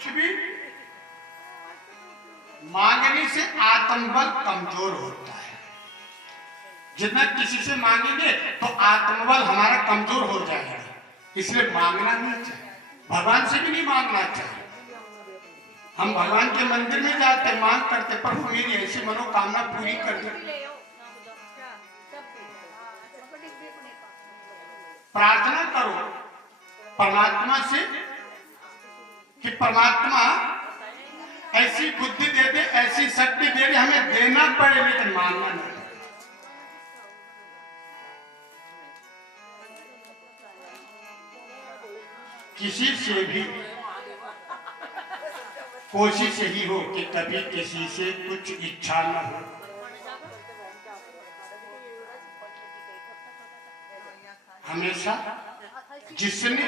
कुछ भी मांगने से आत्मबल कमजोर होता है। जितना किसी से मांगेंगे तो आत्मबल हमारा कमजोर हो जाएगा, इसलिए मांगना नहीं चाहिए। भगवान से भी नहीं मांगना चाहिए। हम भगवान के मंदिर में जाते मांग करते, प्रभु मेरी ऐसी मनोकामना पूरी कर दे। प्रार्थना करो परमात्मा से कि परमात्मा ऐसी बुद्धि दे दे, ऐसी शक्ति दे दे, हमें देना पड़े लेकिन मांगना नहीं। किसी से भी कोशिश यही हो कि कभी किसी से कुछ इच्छा न हो। हमेशा जिसने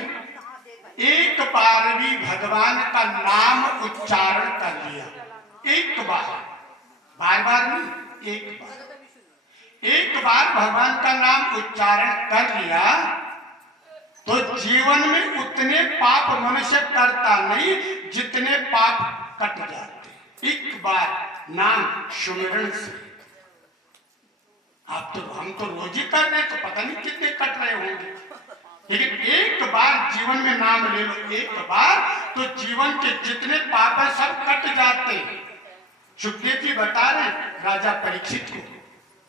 एक बार भी भगवान का नाम उच्चारण कर लिया, एक बार, बार बार नहीं, एक बार भगवान का नाम उच्चारण कर लिया तो जीवन में उतने पाप मनुष्य करता नहीं जितने पाप कट जाते एक बार नाम सुमिरन से। आप तो हम तो रोज ही कर रहे, तो पता नहीं कितने कट रहे होंगे, लेकिन एक बार जीवन में नाम ले लो, एक बार, तो जीवन के जितने पाप है सब कट जाते हैं। सुखदेव जी बता रहे राजा परीक्षित को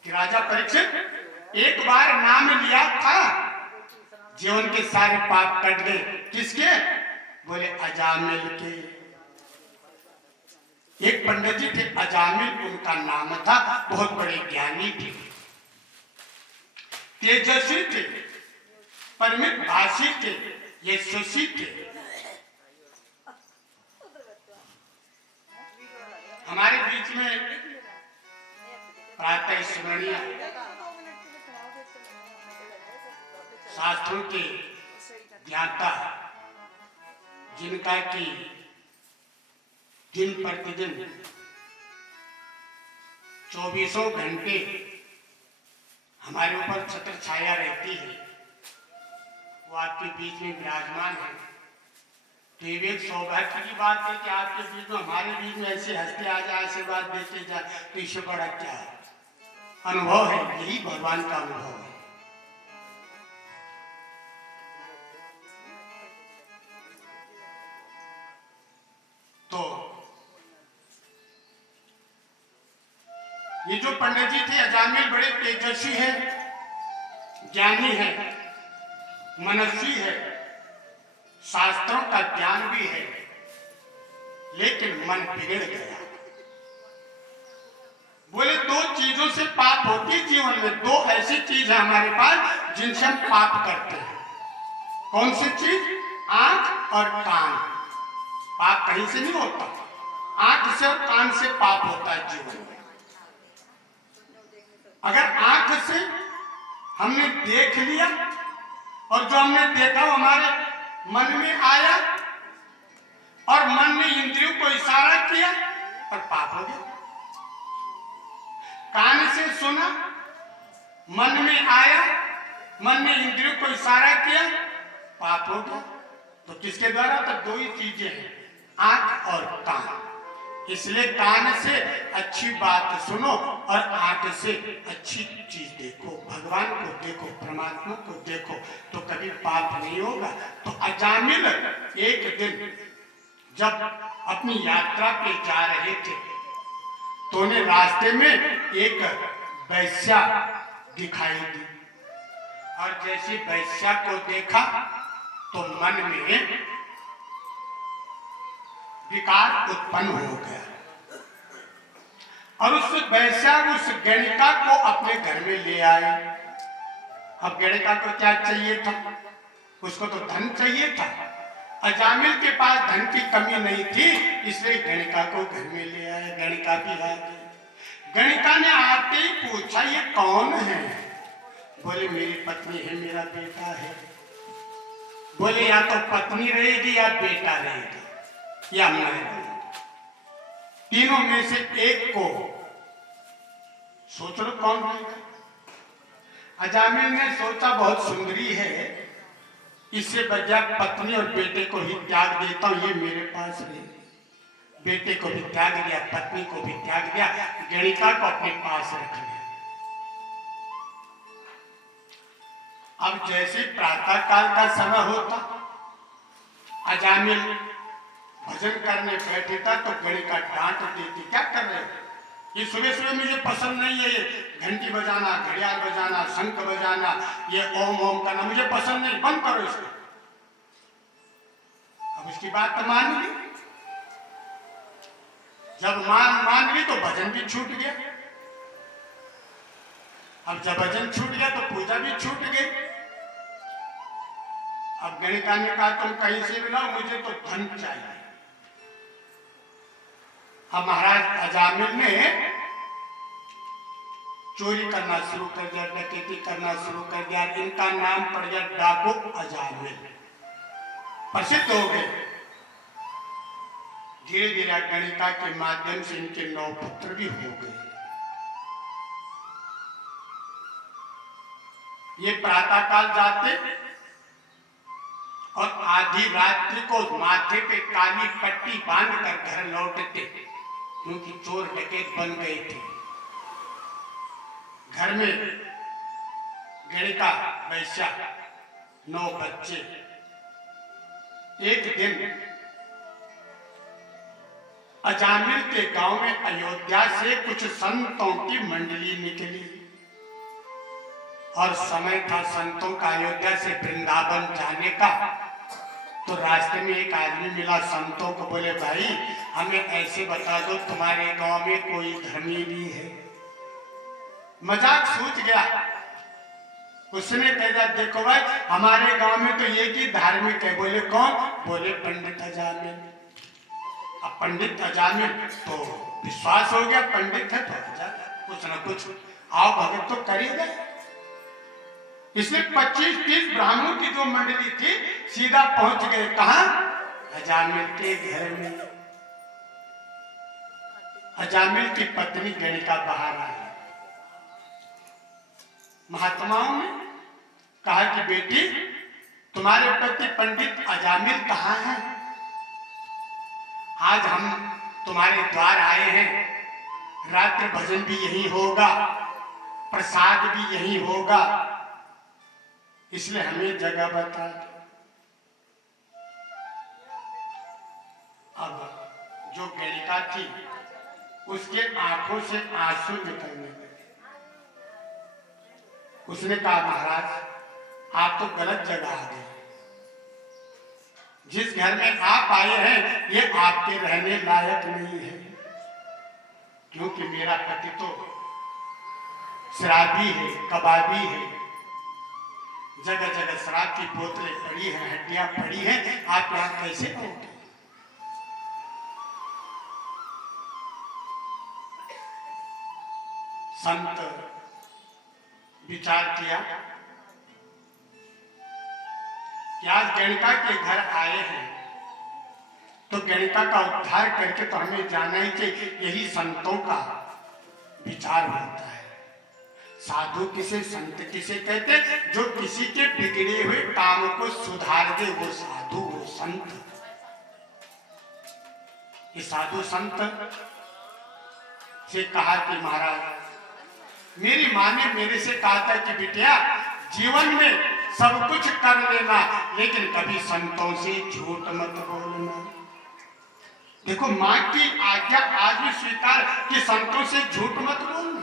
कि राजा परीक्षित एक बार नाम लिया था, जीवन के सारे पाप कट गए। किसके? बोले अजामिल के। एक पंडित जी थे अजामिल उनका नाम था, बहुत बड़े ज्ञानी थे, तेजस्वी थे, परमित भाषी थे, यशस्वी थे। हमारे बीच में प्रातः स्मरणीय शास्त्रों के ज्ञाता, जिनका की दिन प्रतिदिन 24 घंटे हमारे ऊपर छत्र छाया रहती है, वो आपके बीच में विराजमान है। तो ये एक सौभाग्य की बात है कि आपके बीच में, हमारे बीच में ऐसे हंसते आ जाए, आशीर्वाद देते जाए, तो इससे बड़ा क्या है? अनुभव है, यही भगवान का अनुभव है। तो ये जो पंडित जी थे अजामिल बड़े तेजस्वी है, ज्ञानी है, मनस्वी है, शास्त्रों का ज्ञान भी है, लेकिन मन बिगड़ गया। बोले दो चीजों से पाप होती है जीवन में, दो ऐसी चीज है हमारे पास जिनसे हम पाप करते हैं। कौन सी चीज? आंख और कान। पाप कहीं से नहीं होता, आंख से और कान से पाप होता है जीवन में। अगर आंख से हमने देख लिया और जो हमने देखा वो हमारे मन में आया और मन ने इंद्रियों को इशारा किया और पाप हो गया। कान से सुना, मन में आया, मन ने इंद्रियों को इशारा किया, पाप हो गया। तो किसके द्वारा? तो दो ही चीजें हैं, आंख और कान। इसलिए कान से अच्छी बात सुनो और आंख से अच्छी चीज देखो, भगवान को देखो, परमात्मा को देखो, तो कभी पाप नहीं होगा। तो अजामिल एक दिन जब अपनी यात्रा पे जा रहे थे तो उन्हें रास्ते में एक वैश्या दिखाई दी, और जैसे वैश्या को देखा तो मन में विकार उत्पन्न हो गया और उस वैश्या उस गणिका को अपने घर में ले आए। अब गणिका को क्या चाहिए था? उसको तो धन चाहिए था। अजामिल के पास धन की कमी नहीं थी, इसलिए गणिका को घर में ले आए। गणिका भी आ गई। गणिका ने आते ही पूछा ये कौन है? बोले मेरी पत्नी है, मेरा बेटा है। बोले या तो पत्नी रहेगी या बेटा रहेगा या मैं रहूंगा, तीनों में से एक को सोच लो कौन रहेगा। अजामिल ने सोचा बहुत सुंदरी है, इससे बढ़िया पत्नी और बेटे को ही त्याग देता हूं, ये मेरे पास रहे। बेटे को भी त्याग दिया, पत्नी को भी त्याग दिया, गणिका को अपने पास रख लिया। अब जैसे प्रातः काल का समय होता, अजामिल भजन करने बैठे था तो गणिका डांट देती, क्या कर रहे हो, ये सुबह सुबह मुझे पसंद नहीं है, ये घंटी बजाना, घड़ियाल बजाना, शंख बजाना, ये ओम ओम करना मुझे पसंद नहीं, बंद करो इसको। अब उसकी बात तो मान ली, जब मान ली तो भजन भी छूट गया। अब जब भजन छूट गया तो पूजा भी छूट गई। अब गणिका ने कहा तुम कहीं से भी लाओ, मुझे तो धन चाहिए। अब महाराज अजामिल ने चोरी करना शुरू कर दिया, डकैती करना शुरू कर दिया। इनका नाम पड़ गया डाकू अजामिल, प्रसिद्ध हो गए। धीरे धीरे गणिका के माध्यम से इनके 9 पुत्र भी हो गए। ये प्रातः काल जाते और आधी रात्रि को माथे पे काली पट्टी बांधकर घर लौटते, क्योंकि चोर डकैत बन गए थे। घर में गणिका, वैश्या, 9 बच्चे। एक दिन अजामिल के गांव में अयोध्या से कुछ संतों की मंडली निकली और समय था संतों का अयोध्या से वृंदावन जाने का। तो रास्ते में एक आदमी मिला, संतों को बोले भाई हमें ऐसे बता दो तुम्हारे गांव में कोई धर्मी भी है। मजाक सूझ गया, उसने कहा देखो भाई हमारे गांव में तो एक ही धार्मिक है। बोले कौन? बोले पंडित अजामिल। अब पंडित अजामिल तो विश्वास हो गया, पंडित है तो कुछ ना कुछ आओ भगत तो कर ही गए। इसलिए 25-30 ब्राह्मणों की जो मंडली थी सीधा पहुंच गए, कहां? अजामिल के घर में। अजामिल की पत्नी गणिका बाहर आई। महात्माओं ने कहा कि बेटी तुम्हारे पति पंडित अजामिल कहाँ हैं? आज हम तुम्हारे द्वार आए हैं, रात्रि भजन भी यही होगा, प्रसाद भी यही होगा, इसलिए हमें जगह बता दो। अब जो गणिका थी उसके आंखों से आंसू निकलने लगे। उसने कहा महाराज आप तो गलत जगह आ गए, जिस घर में आप आए हैं ये आपके रहने लायक नहीं है, क्योंकि मेरा पति तो शराबी है, कबाबी है, जगह जगह शराब की बोतलें पड़ी हैं, हड्डियां पड़ी हैं, आप यहां कैसे रहोगे? संत विचार किया कि आज गणिका के घर आए हैं तो गणिका का उद्धार करके तो हमें जाना ही चाहिए। यही संतों का विचार होता है। साधु किसे, संत किसे कहते? जो किसी के बिगड़े हुए काम को सुधार दे वो साधु, वो संत। ये साधु संत से कहा कि महाराज मेरी माँ ने मेरे से कहा था कि बिटिया जीवन में सब कुछ कर लेना लेकिन कभी संतों से झूठ मत बोलना। देखो माँ की आज्ञा आज भी स्वीकार कि संतों से झूठ मत बोलना,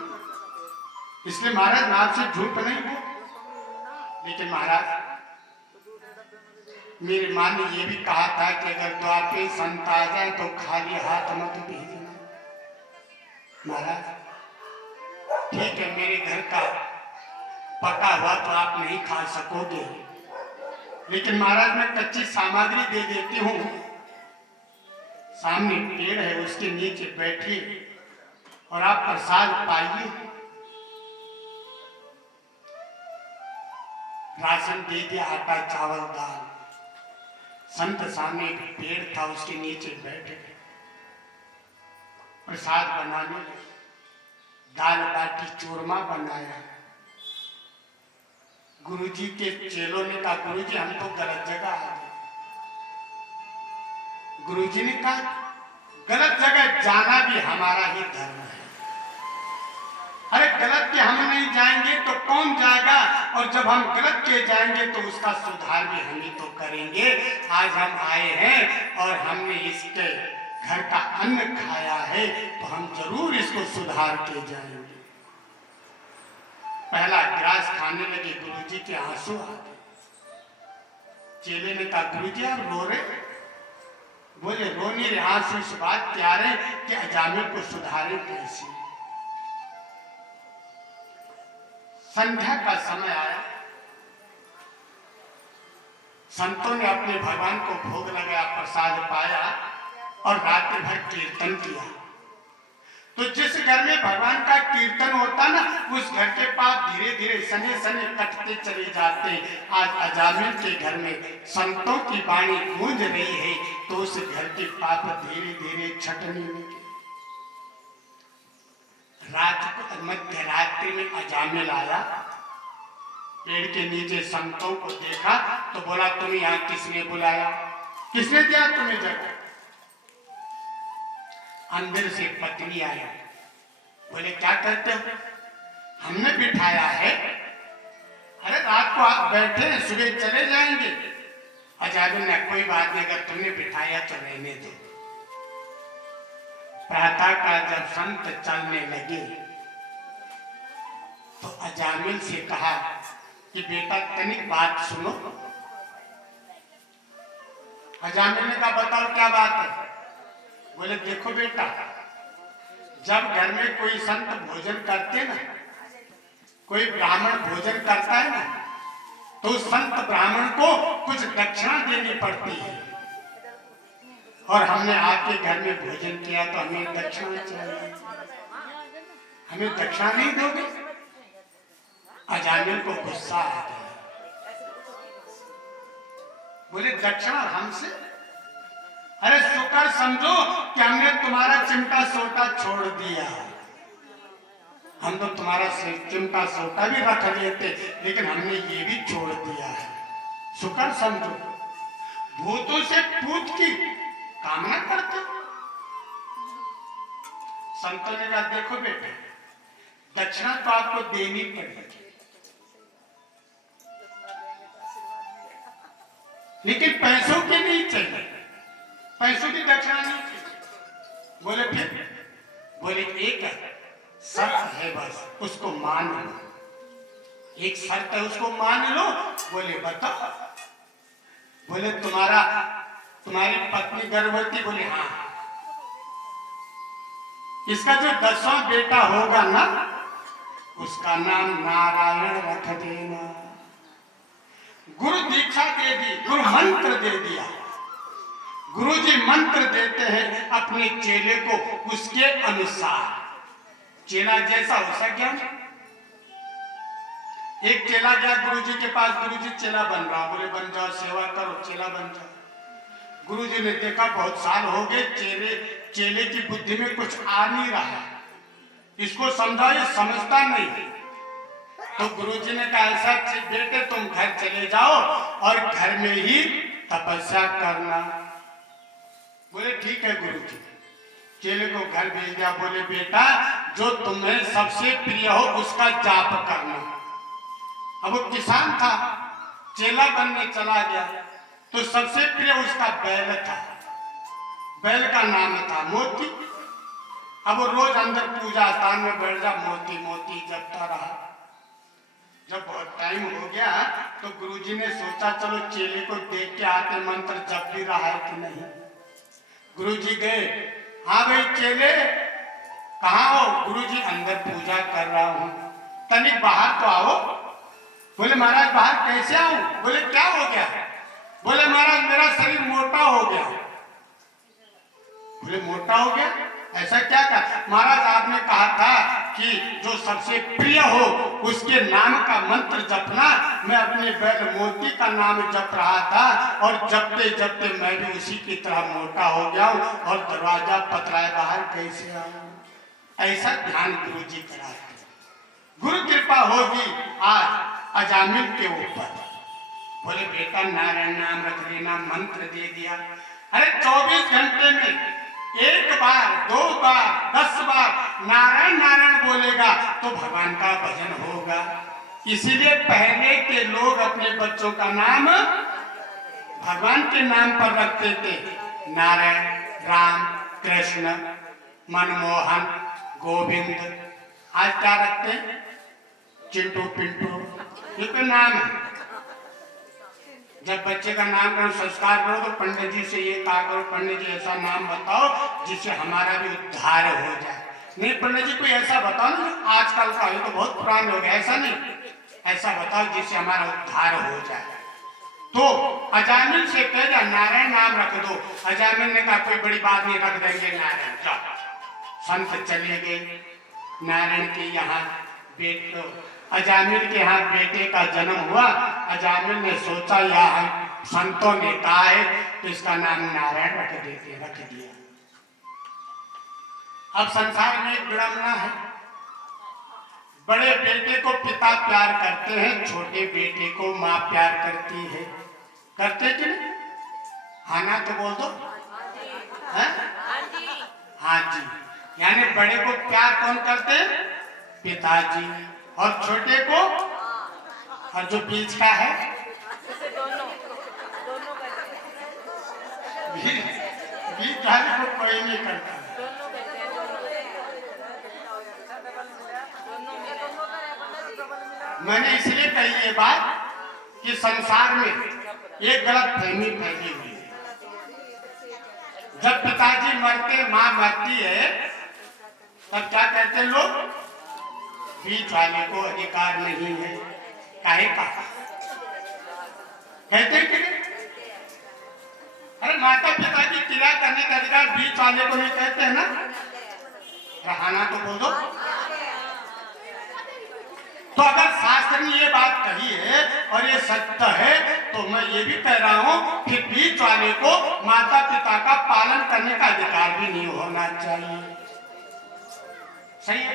इसलिए महाराज मैं आपसे झूठ नहीं बोल। लेकिन महाराज मेरी माँ ने यह भी कहा था कि अगर द्वार पे संत आ जाए तो खाली हाथ मत भेजना। महाराज ठीक है, मेरे घर का पका हुआ तो आप नहीं खा सकोगे, लेकिन महाराज मैं कच्ची सामग्री दे देती हूँ। सामने पेड़ है उसके नीचे बैठिए और आप प्रसाद पाइए। राशन दे दिया, आटा चावल दाल। संत सामने एक पेड़ था उसके नीचे बैठ गए, प्रसाद बनाने लगे। दाल बाटी चूरमा बनाया, गुरुजी के चेलों ने कहा गुरुजी हम तो गलत जगह आ गए। गुरुजी ने कहा गलत जगह जाना भी हमारा ही धर्म है। अरे गलत के हम नहीं जाएंगे तो कौन जाएगा, और जब हम गलत के जाएंगे तो उसका सुधार भी हम ही तो करेंगे। आज हम आए हैं और हमने इसके घर का अन्न खाया है तो हम जरूर इसको सुधार के जाएंगे। पहला गिलास खाने लगे, गुरुजी के आंसू आ गए। चेले ने कहा गुरुजी आप रो रहे? बोले रो नहीं रहे, आंसू इस बात के आ रहे कि अजामिल को सुधारे कैसे। संध्या का समय आया, संतों ने अपने भगवान को भोग लगाया, प्रसाद पाया और रात्रि भर कीर्तन किया। तो जिस घर में भगवान का कीर्तन होता ना, उस घर के पाप धीरे धीरे सने सने कटते चले जाते। आज अजामिल के घर में संतों की वाणी गूंज रही है तो उस घर के पाप धीरे धीरे छटने लगे। रात को मध्य रात्रि में अजामिल आया, पेड़ के नीचे संतों को देखा तो बोला तुम्हें यहाँ किसने बुलाया, किसने दिया तुम्हें जगह? अंदर से पत्नी आई, बोले क्या करते हो? हमने बिठाया है। अरे रात को आप बैठे हैं, सुबह चले जाएंगे। अजामिल ने कोई बात नहीं, अगर तुमने बिठाया तो रहने दो। प्रातः का जब संत चलने लगे तो अजामिल से कहा कि बेटा तनिक बात सुनो। अजामिल ने कहा बताओ क्या बात है? बोले देखो बेटा, जब घर में कोई संत भोजन करते ना, कोई ब्राह्मण भोजन करता है ना, तो संत ब्राह्मण को कुछ दक्षिणा देनी पड़ती है। और हमने आपके घर में भोजन किया तो हमें दक्षिणा चाहिए, हमें दक्षिणा नहीं दोगे? अजामिल को गुस्सा आ गया, बोले दक्षिणा हमसे? अरे शुक्र समझो कि हमने तुम्हारा चिमटा सोटा छोड़ दिया। हम तो तुम्हारा चिमटा सोटा भी रख लेते, लेकिन हमने ये भी छोड़ दिया है। शुक्र समझो, भूतों से पूत की कामना करते हो। संतों ने कहा देखो बेटा, दक्षिणा तो आपको देनी पड़ेगी, लेकिन पैसों के नहीं चाहिए, पैसों की दक्षिणा नहीं चाहिए। बोले फिर? बोले एक शर्त है बस, उसको मान लो। एक शर्त है, उसको मान लो। बोले बताओ? बोले तुम्हारी पत्नी गर्भवती? बोले हाँ। इसका जो 10वां बेटा होगा ना, उसका नाम नारायण रख देना। गुरु दीक्षा दे दी, गुरु मंत्र दे दिया। गुरुजी मंत्र देते हैं अपने चेले को उसके अनुसार, चेला जैसा हो सके। एक चेला गया गुरुजी के पास, गुरुजी चेला बन रहा, बोले बन जाओ, सेवा करो, चेला बन जाओ। गुरुजी ने देखा बहुत साल हो गए, चेले की बुद्धि में कुछ आ नहीं रहा, इसको समझाओ, ये समझता नहीं। तो गुरुजी ने कहा ऐसा बेटे तुम घर चले जाओ और घर में ही तपस्या करना। बोले ठीक है गुरुजी। चेले को घर भेज दिया। बोले बेटा जो तुम्हें सबसे प्रिय हो उसका जाप करना। अब वो किसान था, चेला बनने चला गया, तो सबसे प्रिय उसका बैल था। बैल का नाम था मोती। अब वो रोज अंदर पूजा स्थान में बैठ जा, मोती मोती जपता रहा। जब बहुत टाइम हो गया तो गुरुजी ने सोचा चलो चेले को देख के आते, मंत्र जप भी रहा है कि नहीं। गुरुजी गए, हाँ भाई चेले कहाँ हो? गुरुजी अंदर पूजा कर रहा हूँ, तनिक बाहर तो आओ। बोले महाराज बाहर कैसे आऊं? बोले क्या हो गया? बोले महाराज मेरा शरीर मोटा हो गया। बोले मोटा हो गया, ऐसा क्या कहा? महाराज आपने कहा था कि जो सबसे प्रिय हो उसके नाम का मंत्र जपना। मैं अपने बैल मोती का नाम जप रहा था और जपते जपते मैं भी उसी की तरह मोटा हो गया हूं और दरवाजा पतराए बाहर कैसे आऊं? ऐसा ध्यान गुरुजी कराते। गुरु कृपा होगी आज अजामिल के ऊपर। बोले बेटा नारायण नाम रख देना, मंत्र दे दिया। अरे 24 घंटे में एक बार, 2 बार, 10 बार नारायण नारायण बोलेगा तो भगवान का भजन होगा। इसीलिए पहले के लोग अपने बच्चों का नाम भगवान के नाम पर रखते थे। नारायण, राम, कृष्ण, मनमोहन, गोविंद। आज क्या रखते हैं? चिंटू, पिंटू, ये तो नाम है। जब बच्चे का नामकरण संस्कार करो तो पंडित जी से ये कहा करो, पंडित जी ऐसा नाम बताओ जिससे हमारा भी उद्धार हो जाए। नहीं पंडित जी कोई ऐसा बताओ ना जो आजकल का, ये तो बहुत पुराना हो गया, ऐसा नहीं, ऐसा बताओ जिससे हमारा उद्धार हो जाए। तो अजामिल से कह दिया नारायण नाम रख दो। अजामिल ने कहा कोई बड़ी बात नहीं, रख देंगे नारायण। जाओ। संत चले गए नारायण के यहाँ। बेटे अजामिल के यहाँ बेटे का जन्म हुआ। अजामिल ने सोचा यह संतों ने कहा है तो इसका नाम नारायण रख देते, रख दिया। अब संसार में एक विडंबना है, बड़े बेटे को पिता प्यार करते हैं, छोटे बेटे को माँ प्यार करती है। करते कि नहीं? हाँ ना तो बोल दो। हाँ जी। यानी बड़े को प्यार कौन करते हैं? पिताजी। और छोटे को, और जो बीच का है बीच वाले को कोई नहीं करता। मैंने इसलिए कही ये बात कि संसार में एक गलत फहमी फैली हुई है। जब पिताजी मरते, माँ मरती है, तब क्या कहते लोग? बीच वाले को अधिकार नहीं है। काहे का कहते कि अरे माता पिता की क्रिया करने का अधिकार बीच वाले को नहीं कहते हैं ना? रहाना तो बोल दो। तो अगर शास्त्र ने ये बात कही है और ये सत्य है तो मैं ये भी कह रहा हूं कि बीच वाले को माता पिता का पालन करने का अधिकार भी नहीं होना चाहिए। सही है?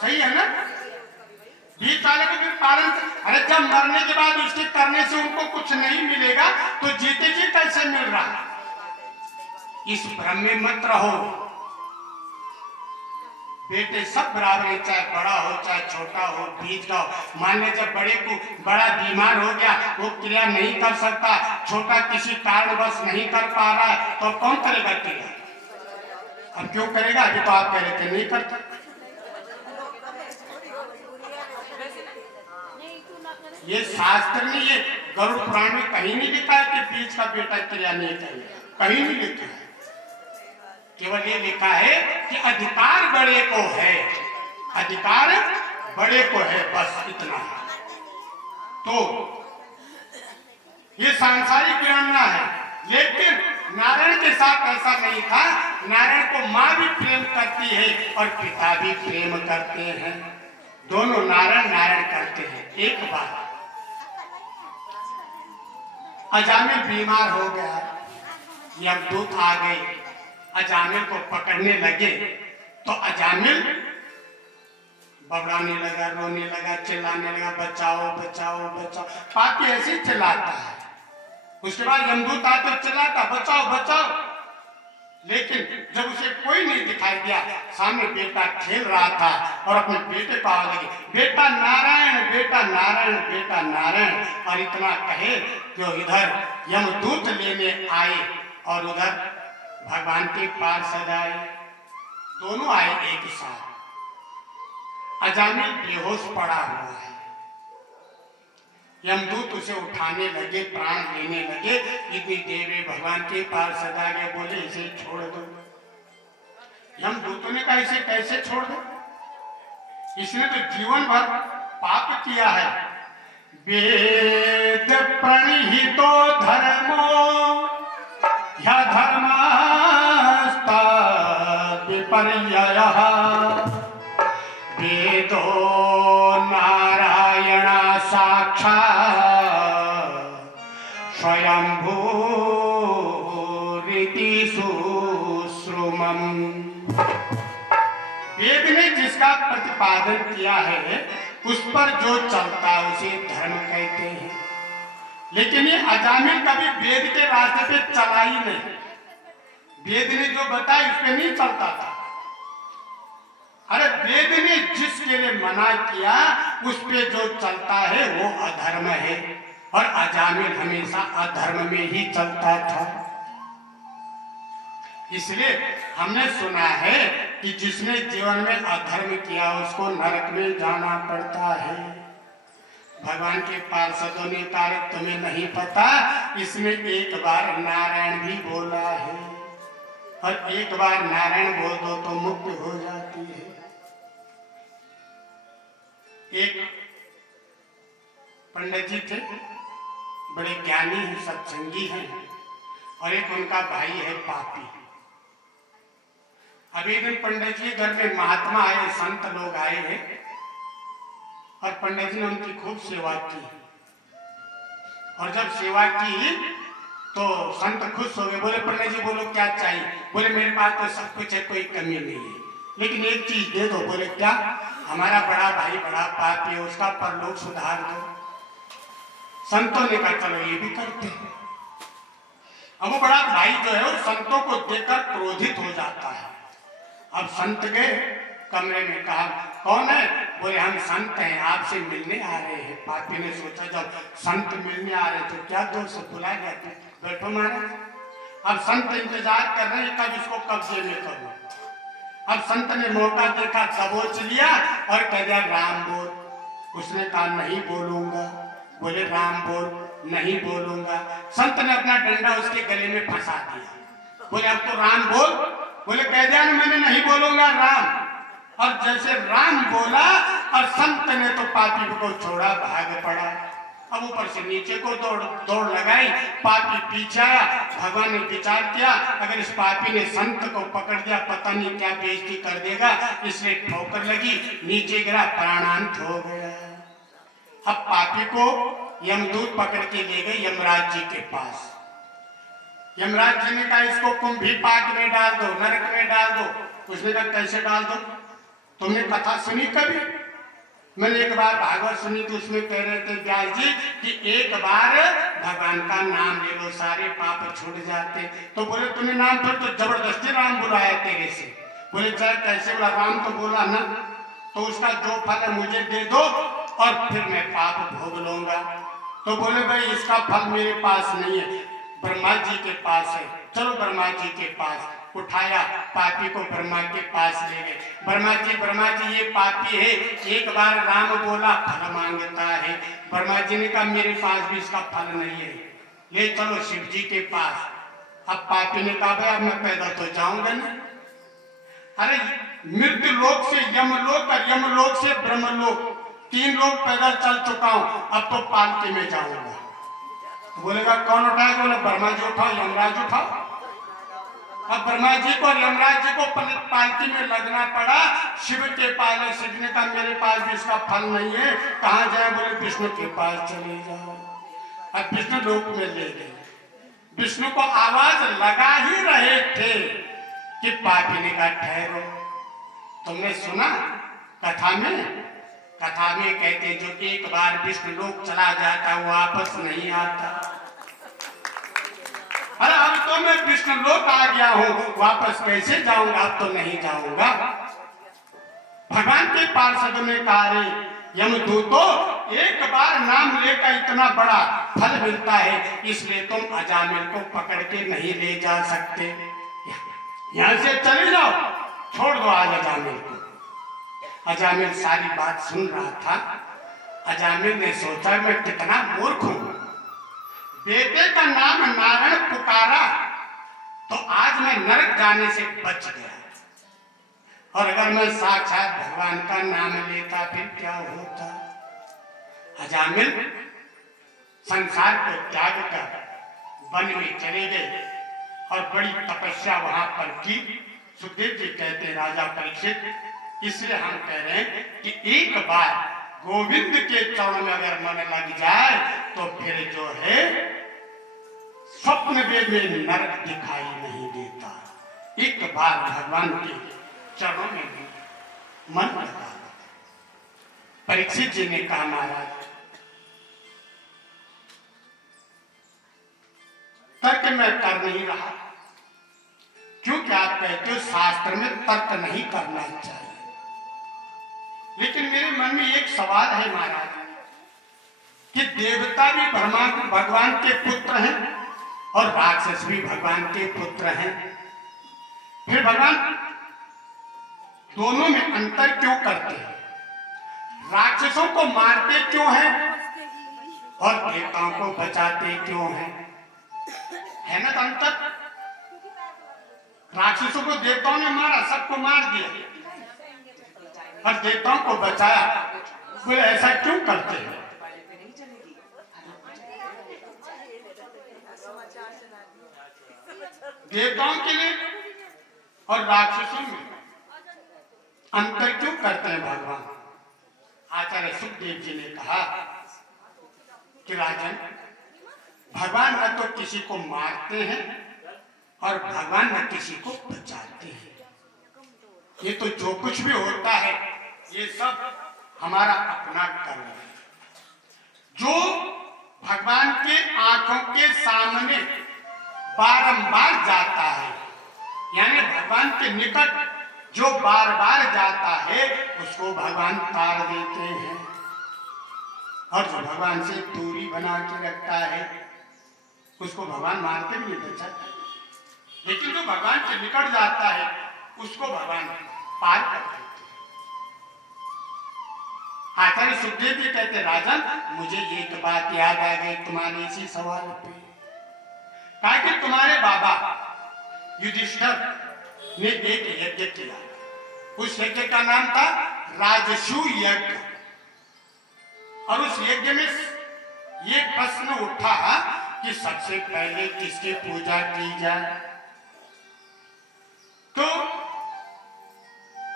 सही है ना? बीच वाले को भी पालन। अरे जब मरने के बाद उसके करने से उनको कुछ नहीं मिलेगा तो जीते जी कैसे मिल रहा? इस भ्रम में मत रहो। बेटे सब बराबर है, चाहे बड़ा हो चाहे छोटा हो, बीच का हो। मान ले जब बड़े को बड़ा बीमार हो गया, वो क्रिया नहीं कर सकता, छोटा किसी कारणवश नहीं कर पा रहा है, तो कौन करेगा क्रिया? अब क्यों करेगा? अभी तो आप कह रहे थे नहीं करता। ये शास्त्र ने, ये गरुड़ पुराण में कहीं नहीं लिखा है कि बीच का बेटा क्रिया नहीं करेगा, कहीं नहीं लिखा है। केवल ये लिखा है कि अधिकार बड़े को है, अधिकार बड़े को है, बस इतना है। तो ये सांसारिक विडंबना है। लेकिन नारायण के साथ ऐसा नहीं था। नारायण को माँ भी प्रेम करती है और पिता भी प्रेम करते हैं, दोनों नारायण नारायण करते हैं। एक बार अजामिल बीमार हो गया, यमदूत आ गए, अजामिल को पकड़ने लगे तो अजामिल बबड़ाने लगा, रोने लगा, चिल्लाने लगा, बचाओ बचाओ बचाओ। पापी ऐसे चिल्लाता है। उसके बाद यमदूत आते तो चिल्लाता बचाओ बचाओ। लेकिन जब उसे कोई नहीं दिखाई दिया, सामने बेटा खेल रहा था और अपने बेटे को आवाज लगी, बेटा नारायण, बेटा नारायण, बेटा नारायण। और इतना कहे जो इधर यमदूत लेने आए और उधर भगवान के पार्षद आए, दोनों आए एक साथ। अजामिल बेहोश पड़ा हुआ है, यमदूत उसे उठाने लगे, प्राण लेने लगे। इतनी देर में भगवान के पार्षद आ गए, बोले इसे छोड़ दो। यमदूतों ने कहा इसे कैसे छोड़ दो? इसने तो जीवन भर पाप किया है। वेद प्रणिहितो धर्मो ह्य धर्मस्ता विपर्ययः वेदो नारायण साक्षात् स्वयंभू रीति सुश्रुमम्। वेद ने जिसका प्रतिपादन किया है उस पर जो चलता है उसे धर्म कहते हैं। लेकिन ये अजामिल कभी वेद के रास्ते पे चला ही नहीं। वेद ने जो बताया उस पे नहीं चलता था। अरे वेद ने जिसके लिए मना किया उस पे जो चलता है वो अधर्म है, और अजामिल हमेशा अधर्म में ही चलता था। इसलिए हमने सुना है कि जिसने जीवन में अधर्म किया उसको नरक में जाना पड़ता है। भगवान के पार्षदों ने कहा तुम्हें नहीं पता, इसमें एक बार नारायण भी बोला है, और एक बार नारायण बोल दो तो मुक्त हो जाती है। एक पंडित जी थे, बड़े ज्ञानी हैं, सत्संगी हैं, और एक उनका भाई है पापी। अभी दिन पंडित जी घर में महात्मा आए, संत लोग आए हैं, और पंडित जी ने उनकी खूब सेवा की। और जब सेवा की तो संत खुश हो गए, बोले पंडित जी बोलो क्या चाहिए? बोले मेरे पास तो सब कुछ है, कोई कमी नहीं है, लेकिन एक चीज दे दो। बोले क्या? हमारा बड़ा भाई बड़ा पापी है, उसका परलोक सुधार दो। संतों ने कहा चलो ये भी करते हैं। अब वो बड़ा भाई जो है वो संतों को देखकर क्रोधित हो जाता है। अब संत गए कमरे में, कहा कौन है? बोले हम संत हैं, आपसे मिलने आ रहे हैं। पापी ने सोचा जब संत मिलने आ रहे तो क्या दोस्त बुला गया, बैठो महाराज। अब संत इंतजार कर रहे हैं कब इसको कब्जे में करूं। अब संत ने मौका देखा, दबोच लिया और कह दिया राम बोल। उसने कहा नहीं बोलूंगा। बोले राम बोल। नहीं बोलूंगा। संत ने अपना डंडा उसके गले में फंसा दिया। बोले अब तो राम बोल। बोले कह दिया मैंने नहीं बोलूंगा राम। और जैसे राम बोला और संत ने तो पापी को छोड़ा, भाग पड़ा। अब ऊपर से नीचे को दौड़ लगाई, पापी पीछे आया। भगवान ने विचार किया अगर इस पापी ने संत को पकड़ दिया पता नहीं क्या बेइज्जती कर देगा, इसलिए ठोकर लगी, नीचे गिरा, प्राणांत हो गया। अब पापी को यमदूत पकड़ के ले गए यमराज जी के पास। यमराज जी ने कहा इसको कुंभी पाक में डाल दो, नरक में डाल दो। उसने कहा कैसे डाल दो? तुमने कथा सुनी कभी? मैंने एक बार भागवत सुनी तो उसमें कह रहे थे व्यास जी कि एक बार भगवान का नाम ले लो सारे पाप छूट जाते। तो बोले तूने नाम फिर तो जबरदस्ती राम बुलाया तेरे से। बोले चाहे कैसे बोला, राम तो बोला ना, तो उसका जो फल है मुझे दे दो और फिर मैं पाप भोग लूंगा। तो बोले भाई इसका फल मेरे पास नहीं है, ब्रह्मा जी के पास है, चलो ब्रह्मा जी के पास। उठाया, पापी को ब्रह्मा के पास ले गए। ब्रह्मा जी ये पापी है, एक बार राम बोला फल मांगता है। ब्रह्मा जी ने कहा मेरे पास भी इसका फल नहीं है, ले चलो शिव जी के पास। अब पापी ने कहा भाई अब मैं पैदल तो जाऊंगा नहीं। अरे मृत्यु लोक से यमलोक और यमलोक से ब्रह्मलोक, 3 लोग पैदल चल चुका हूं, अब तो पालकी में जाऊंगा। तो बोलेगा कौन उठाएगा? बोले ब्रह्मा जी उठाओ, यमराज उठाओ। अब ब्रह्मा जी को और यमराज जी को पालकी में लगना पड़ा। शिव के पास, शिव ने कहा मेरे पास भी इसका फल नहीं है, कहाँ जाए? बोले विष्णु के पास चले जाओ। अब विष्णु लोक में ले गए। विष्णु को आवाज लगा ही रहे थे कि पापी ने कहा ठहरो, तुमने सुना कथा में? कथा में कहते जो एक बार विष्णु लोक चला जाता वो वापस नहीं आता। अरे अब तो मैं विष्णु लोक आ गया हूं, वापस कैसे जाऊंगा? अब तो नहीं जाऊंगा। भगवान के पार्षदों ने कहा रे यमदूतो, एक बार नाम लेकर इतना बड़ा फल मिलता है, इसलिए तुम अजामिल को पकड़ के नहीं ले जा सकते। यहां से चले जाओ, छोड़ दो आज अजामिल को। अजामिल सारी बात सुन रहा था। अजामिल ने सोचा मैं कितना मूर्ख हूं, बेटे का नाम नारायण पुकारा तो आज मैं नरक जाने से बच गया, और अगर मैं साक्षात भगवान का नाम लेता फिर क्या होता? अजामिल संसार को त्याग कर वन में चले गए और बड़ी तपस्या वहां पर की। सुखदेव जी कहते राजा परीक्षित, इसलिए हम कह रहे हैं कि एक बार गोविंद के चरण में अगर मन लग जाए तो फिर जो है स्वप्न में नरक दिखाई नहीं देता। एक बार भगवान के चरणों में मन लगा। परीक्षित जी ने कहा महाराज तर्क मैं कर नहीं रहा, क्योंकि आप कहते हो शास्त्र में तर्क नहीं करना चाहिए, लेकिन मेरे मन में एक सवाल है महाराज कि देवता भी भगवान के पुत्र हैं और राक्षस भी भगवान के पुत्र हैं, फिर भगवान दोनों में अंतर क्यों करते हैं? राक्षसों को मारते क्यों हैं और देवताओं को बचाते क्यों हैं? है ना अंतर? राक्षसों को देवताओं ने मारा, सबको मार दिया, और देवताओं को बचाया, बोले ऐसा क्यों करते हैं? देवताओं के लिए और राक्षसों में अंतर क्यों करते हैं भगवान? आचार्य सुखदेव जी ने कहा कि राजन, भगवान न तो किसी को मारते हैं और भगवान न किसी को बचाते हैं। ये तो जो कुछ भी होता है ये सब हमारा अपना कर्म है। जो भगवान के आंखों के सामने बारंबार जाता है, यानी भगवान के निकट जो बार बार जाता है उसको भगवान तार देते हैं, और जो भगवान से दूरी बना के रखता है उसको भगवान मारते भी नहीं बचाते, लेकिन जो भगवान के निकट जाता है उसको भगवान पार कर देते हैं। आचार्य सुखदेव जी कहते राजन, मुझे एक बात याद आ गई तुम्हारे इसी सवाल पे, कहा कि तुम्हारे बाबा युधिष्ठिर ने एक यज्ञ किया, उस यज्ञ का नाम था राजसूय यज्ञ, और उस यज्ञ में ये प्रश्न उठा कि सबसे पहले किसकी पूजा की जाए? तो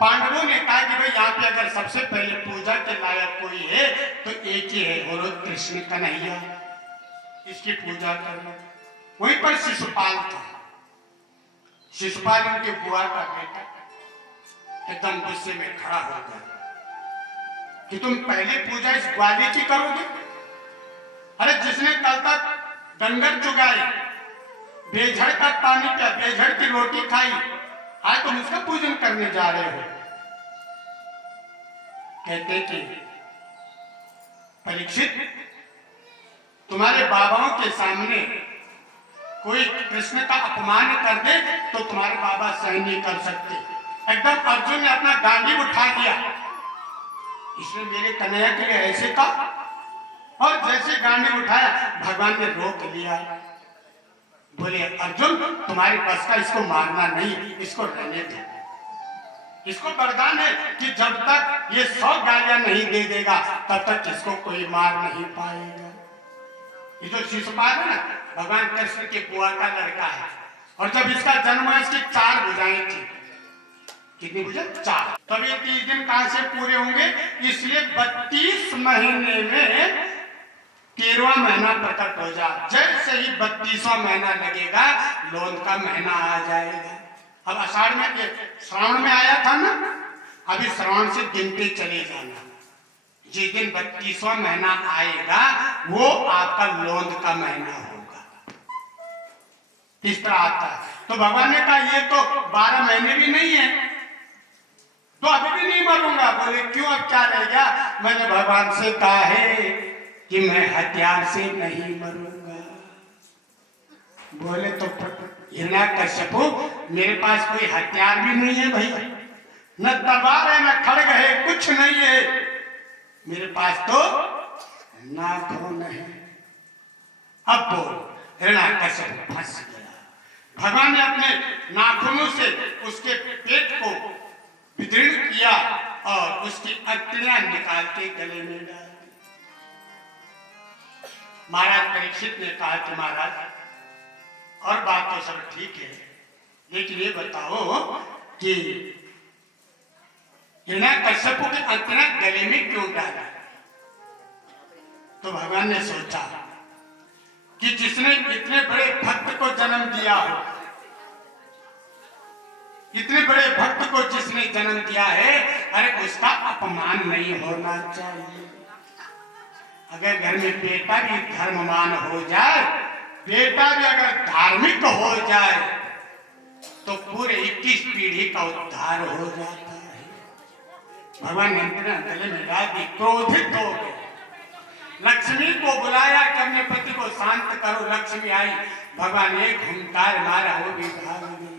पांडवों ने कहा कि भाई यहाँ पे अगर सबसे पहले पूजा के लायक कोई है तो एक ही है, और कृष्ण कन्हैया, इसकी पूजा करना। वहीं पर शिशुपाल था, शिशुपाल उनके बुआ का बेटा एकदम गुस्से में खड़ा हो गया कि तुम पहले पूजा इस ग्वाले की करोगे? अरे जिसने कल तक डंगर चुगाए, बेझड़ का पानी पिया, बेझड़ की रोटी खाई, आज तुम उसका पूजन करने जा रहे हो। कहते कि परीक्षित, तुम्हारे बाबाओं के सामने कोई कृष्ण का अपमान कर दे तो तुम्हारे बाबा सहन नहीं कर सकते। एकदम अर्जुन ने अपना गांडी उठा लिया, इसने मेरे कन्हैया के लिए ऐसे कहा, और जैसे गांडी उठाया भगवान ने रोक लिया, बोले अर्जुन तुम्हारे बस का इसको मारना नहीं, इसको रहने दो, इसको वरदान है कि जब तक ये 100 गालियां नहीं दे देगा तब तक इसको कोई मार नहीं पाएगा। ये जो शिशुपाल है ना, भगवान कृष्ण के बुआ का लड़का है, और जब इसका जन्म हुआ इसकी 4 भुजाएं थी। कितनी भुजा? 4। तब ये 30 दिन कहां से पूरे होंगे? इसलिए 32 महीने में 13वां महीना प्रकट हो जा। जैसे ही 32वां महीना लगेगा लोन का महीना आ जाएगा। अब आषाढ़ में, ये श्रावण में आया था ना, अभी श्रावण से गिनती चले जाना, जिस दिन 32वां महीना आएगा वो आपका लोन का महीना होगा। इस तरह आता है। तो भगवान ने कहा ये तो 12 महीने भी नहीं है, तो अभी भी नहीं मरूंगा। बोले क्यों, अब क्या रह गया? मैंने भगवान से कहा है कि मैं हथियार से नहीं मरूंगा। बोले तो हिरण्याकश्यपु, मेरे पास कोई हथियार भी नहीं है भाई, न तलवार है न खड़ग है, कुछ नहीं है, मेरे पास तो नाखून है। अब बोल। हिरण्याकश्यप फंस गया। भगवान ने अपने नाखूनों से उसके पेट को विदीर्ण किया और उसकी अंतड़ियां निकाल के गले में डाल दी। महाराज परीक्षित ने कहा कि महाराज, और बात तो सब ठीक है, लेकिन ये बताओ कि हिरण्याकश्यप की अंतड़ियां गले में क्यों डाला? तो भगवान ने सोचा कि जिसने इतने बड़े भक्त को जन्म दिया हो, इतने बड़े भक्त को जिसने जन्म दिया है, अरे उसका अपमान नहीं होना चाहिए। अगर घर में बेटा भी धर्मवान हो जाए, बेटा भी अगर धार्मिक हो जाए, तो पूरे 21 पीढ़ी का उद्धार हो जाता है। भगवान ने गले में डाल दी, क्रोधित हो गए, लक्ष्मी को बुलाया कि अपने पति को शांत करो। लक्ष्मी आई, भगवान ने घुमकार मारा, वो भी भाग गई।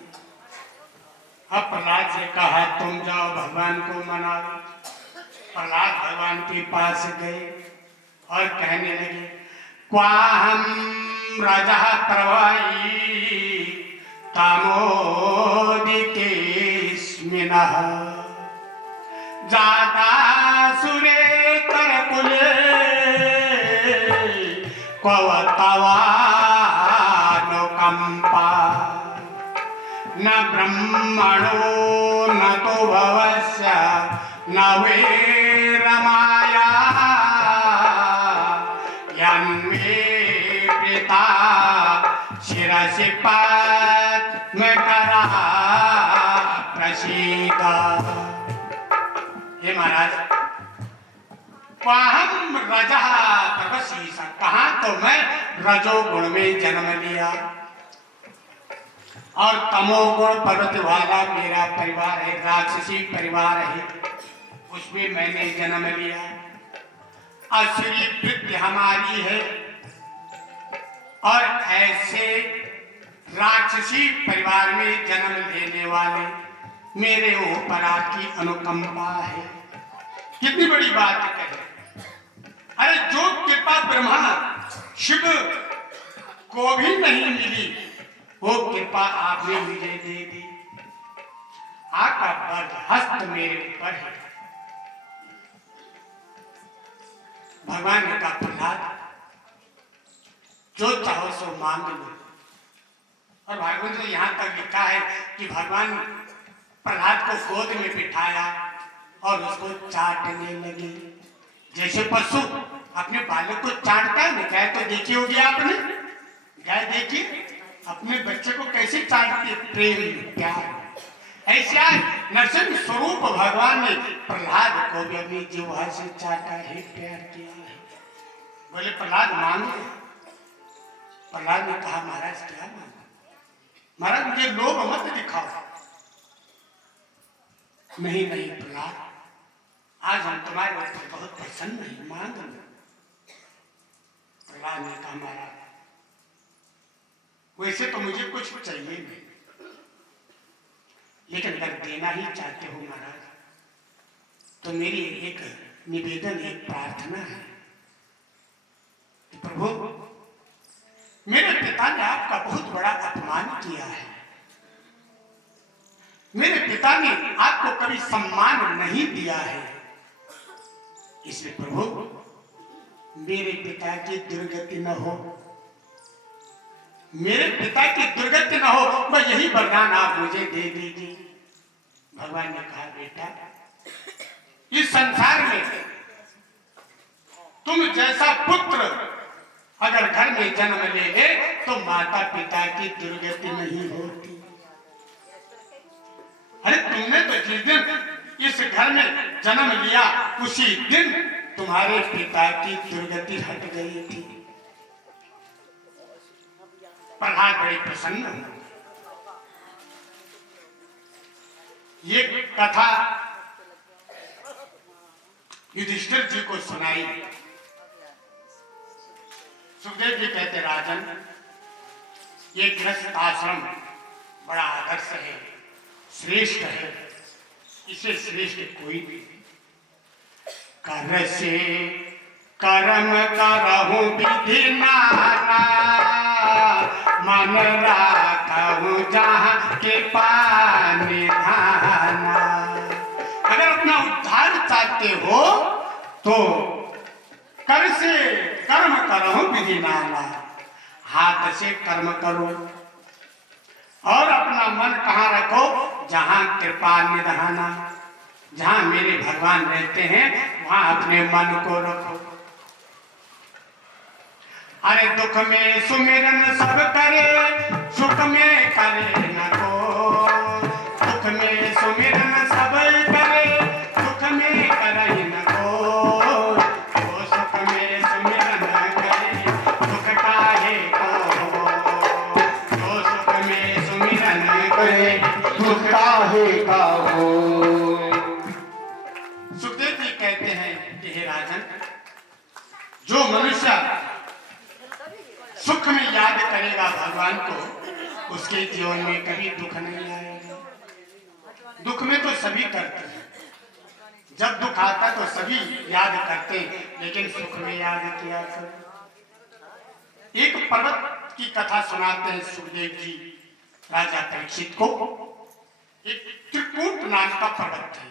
अब प्रहलाद से कहा तुम जाओ भगवान को मनाओ। प्रहलाद भगवान के पास गए और कहने लगे, क्वाहम राजा प्रवाई तामोदिते स्मिनः जाता सुरे करकुले क्वतवानुकंपा न ब्रह्मणो न तो भवस्य न वेरमाया यन्मे प्रीता शिरसि पद्मकरा प्रसीदा। हे महाराज, क्वाहम रजः तपस्वी, कहाँ तो मैं रजोगुण में जन्म लिया और तमोगुण पर्वत वाला मेरा परिवार है, राक्षसी परिवार है, उसमें मैंने जन्म लिया। असुरी वृत्ति हमारी है और ऐसे राक्षसी परिवार में जन्म लेने वाले मेरे ऊपर आपकी अनुकंपा है। कितनी बड़ी बात कहे। अरे जो कृपा ब्रह्मा शिव को भी नहीं मिली, वो कृपा आपने मुझे दे दी। आपका बरहस्त मेरे ऊपर है। भगवान ने कहा, प्रहलाद जो चाहो सो मांग लो। और भागवत में यहां तक लिखा है कि भगवान प्रहलाद को गोद में बिठाया और उसको चाटने लगे, जैसे पशु अपने बालक को चाटता है ना। गाय तो देखी होगी आपने, गाय देखिए अपने बच्चे को कैसे चाटती है, प्रेम प्यार। ऐसा नरसिंह स्वरूप भगवान ने प्रहलाद को भी अपनी जिह्वा से चाटा है, प्यार किया है। बोले प्रहलाद मांगो। प्रहलाद ने कहा, महाराज क्या मांगो? महाराज मुझे लोभ मत दिखाओ। नहीं नहीं प्रहलाद, आज हम तुम्हारे ऊपर बहुत प्रसन्न हैं, मांग लो। प्रहलाद ने कहा, महाराज वैसे तो मुझे कुछ चाहिए नहीं, लेकिन अगर देना ही चाहते हो महाराज, तो मेरी एक निवेदन, एक प्रार्थना है कि प्रभु, मेरे पिता ने आपका बहुत बड़ा अपमान किया है। मेरे पिता ने आपको कभी सम्मान नहीं दिया है। इसलिए प्रभु, मेरे पिता की दुर्गति न हो, मेरे पिता की दुर्गति न हो, मैं यही वरदान आप मुझे दे दीजिए। भगवान ने कहा, बेटा इस संसार में तुम जैसा पुत्र अगर घर में जन्म ले ले तो माता पिता की दुर्गति नहीं होती। अरे तुमने तो जिस दिन इस घर में जन्म लिया, उसी दिन तुम्हारे पिता की दुर्गति हट गई थी। प्रहलाद बड़े प्रसन्न हुए। ये कथा युधिष्ठिर जी को सुनाई। सुखदेव जी कहते, राजन ये गृहस्थ आश्रम बड़ा आदर्श है, श्रेष्ठ है, इसे श्रेष्ठ कोई नहीं। कर से कर्म करहु विधि नाना, मन राखहु जहाँ के निधाना। अगर अपना उद्धार चाहते हो तो कर से कर्म करहु विधि नाना, हाथ से कर्म करो और अपना मन कहाँ रखो, जहाँ कृपा निधाना, जहाँ मेरे भगवान रहते हैं वहां अपने मन को रखो। अरे दुख में सुमिरन सब करे, सुख में करे न को, दुख करे दुख काहे का हो। सुखदेव जी कहते हैं कि हे राजन, जो मनुष्य सुख में याद करेगा भगवान को, उसके जीवन में कभी दुख नहीं आएगा। दुख में तो सभी करते हैं, जब दुख आता तो सभी याद करते हैं, लेकिन सुख में याद किया करो। एक पर्वत की कथा सुनाते हैं सुखदेव जी राजा परीक्षित को। एक त्रिकूट नाम का पर्वत है,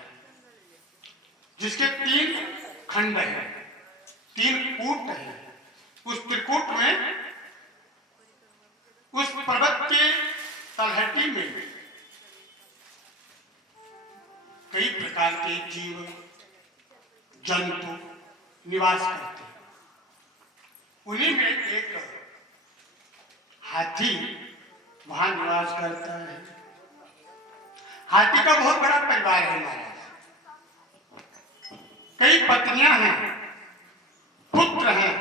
जिसके 3 खंड हैं, 3 कूट हैं। उस त्रिकूट में, उस पर्वत के तलहटी में कई प्रकार के जीव जंतु निवास करते हैं। उन्हीं में एक हाथी वहां निवास करता है। हाथी का बहुत बड़ा परिवार है महाराज, कई पत्नियां हैं, पुत्र हैं,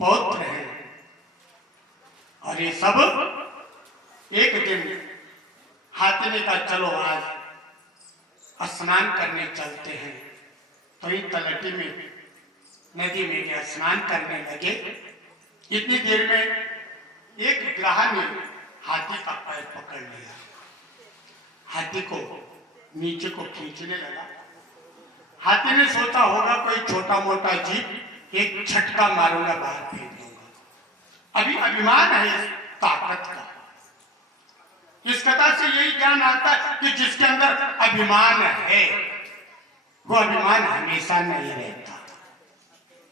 पौत्र हैं। और ये सब एक दिन हाथी ने कहा चलो आज स्नान करने चलते हैं। तो ये तलहटी में नदी में गया, स्नान करने लगे। इतनी देर में एक ग्राह ने हाथी का पैर पकड़ लिया, हाथी को नीचे को खींचने लगा। हाथी ने सोचा होगा कोई छोटा मोटा जीव, एक झटका मारूंगा, बाहर फेंक दूंगा। अभी अभिमान है इस ताकत का। इस कथा से यही ज्ञान आता है कि जिसके अंदर अभिमान है वो अभिमान हमेशा नहीं रहता।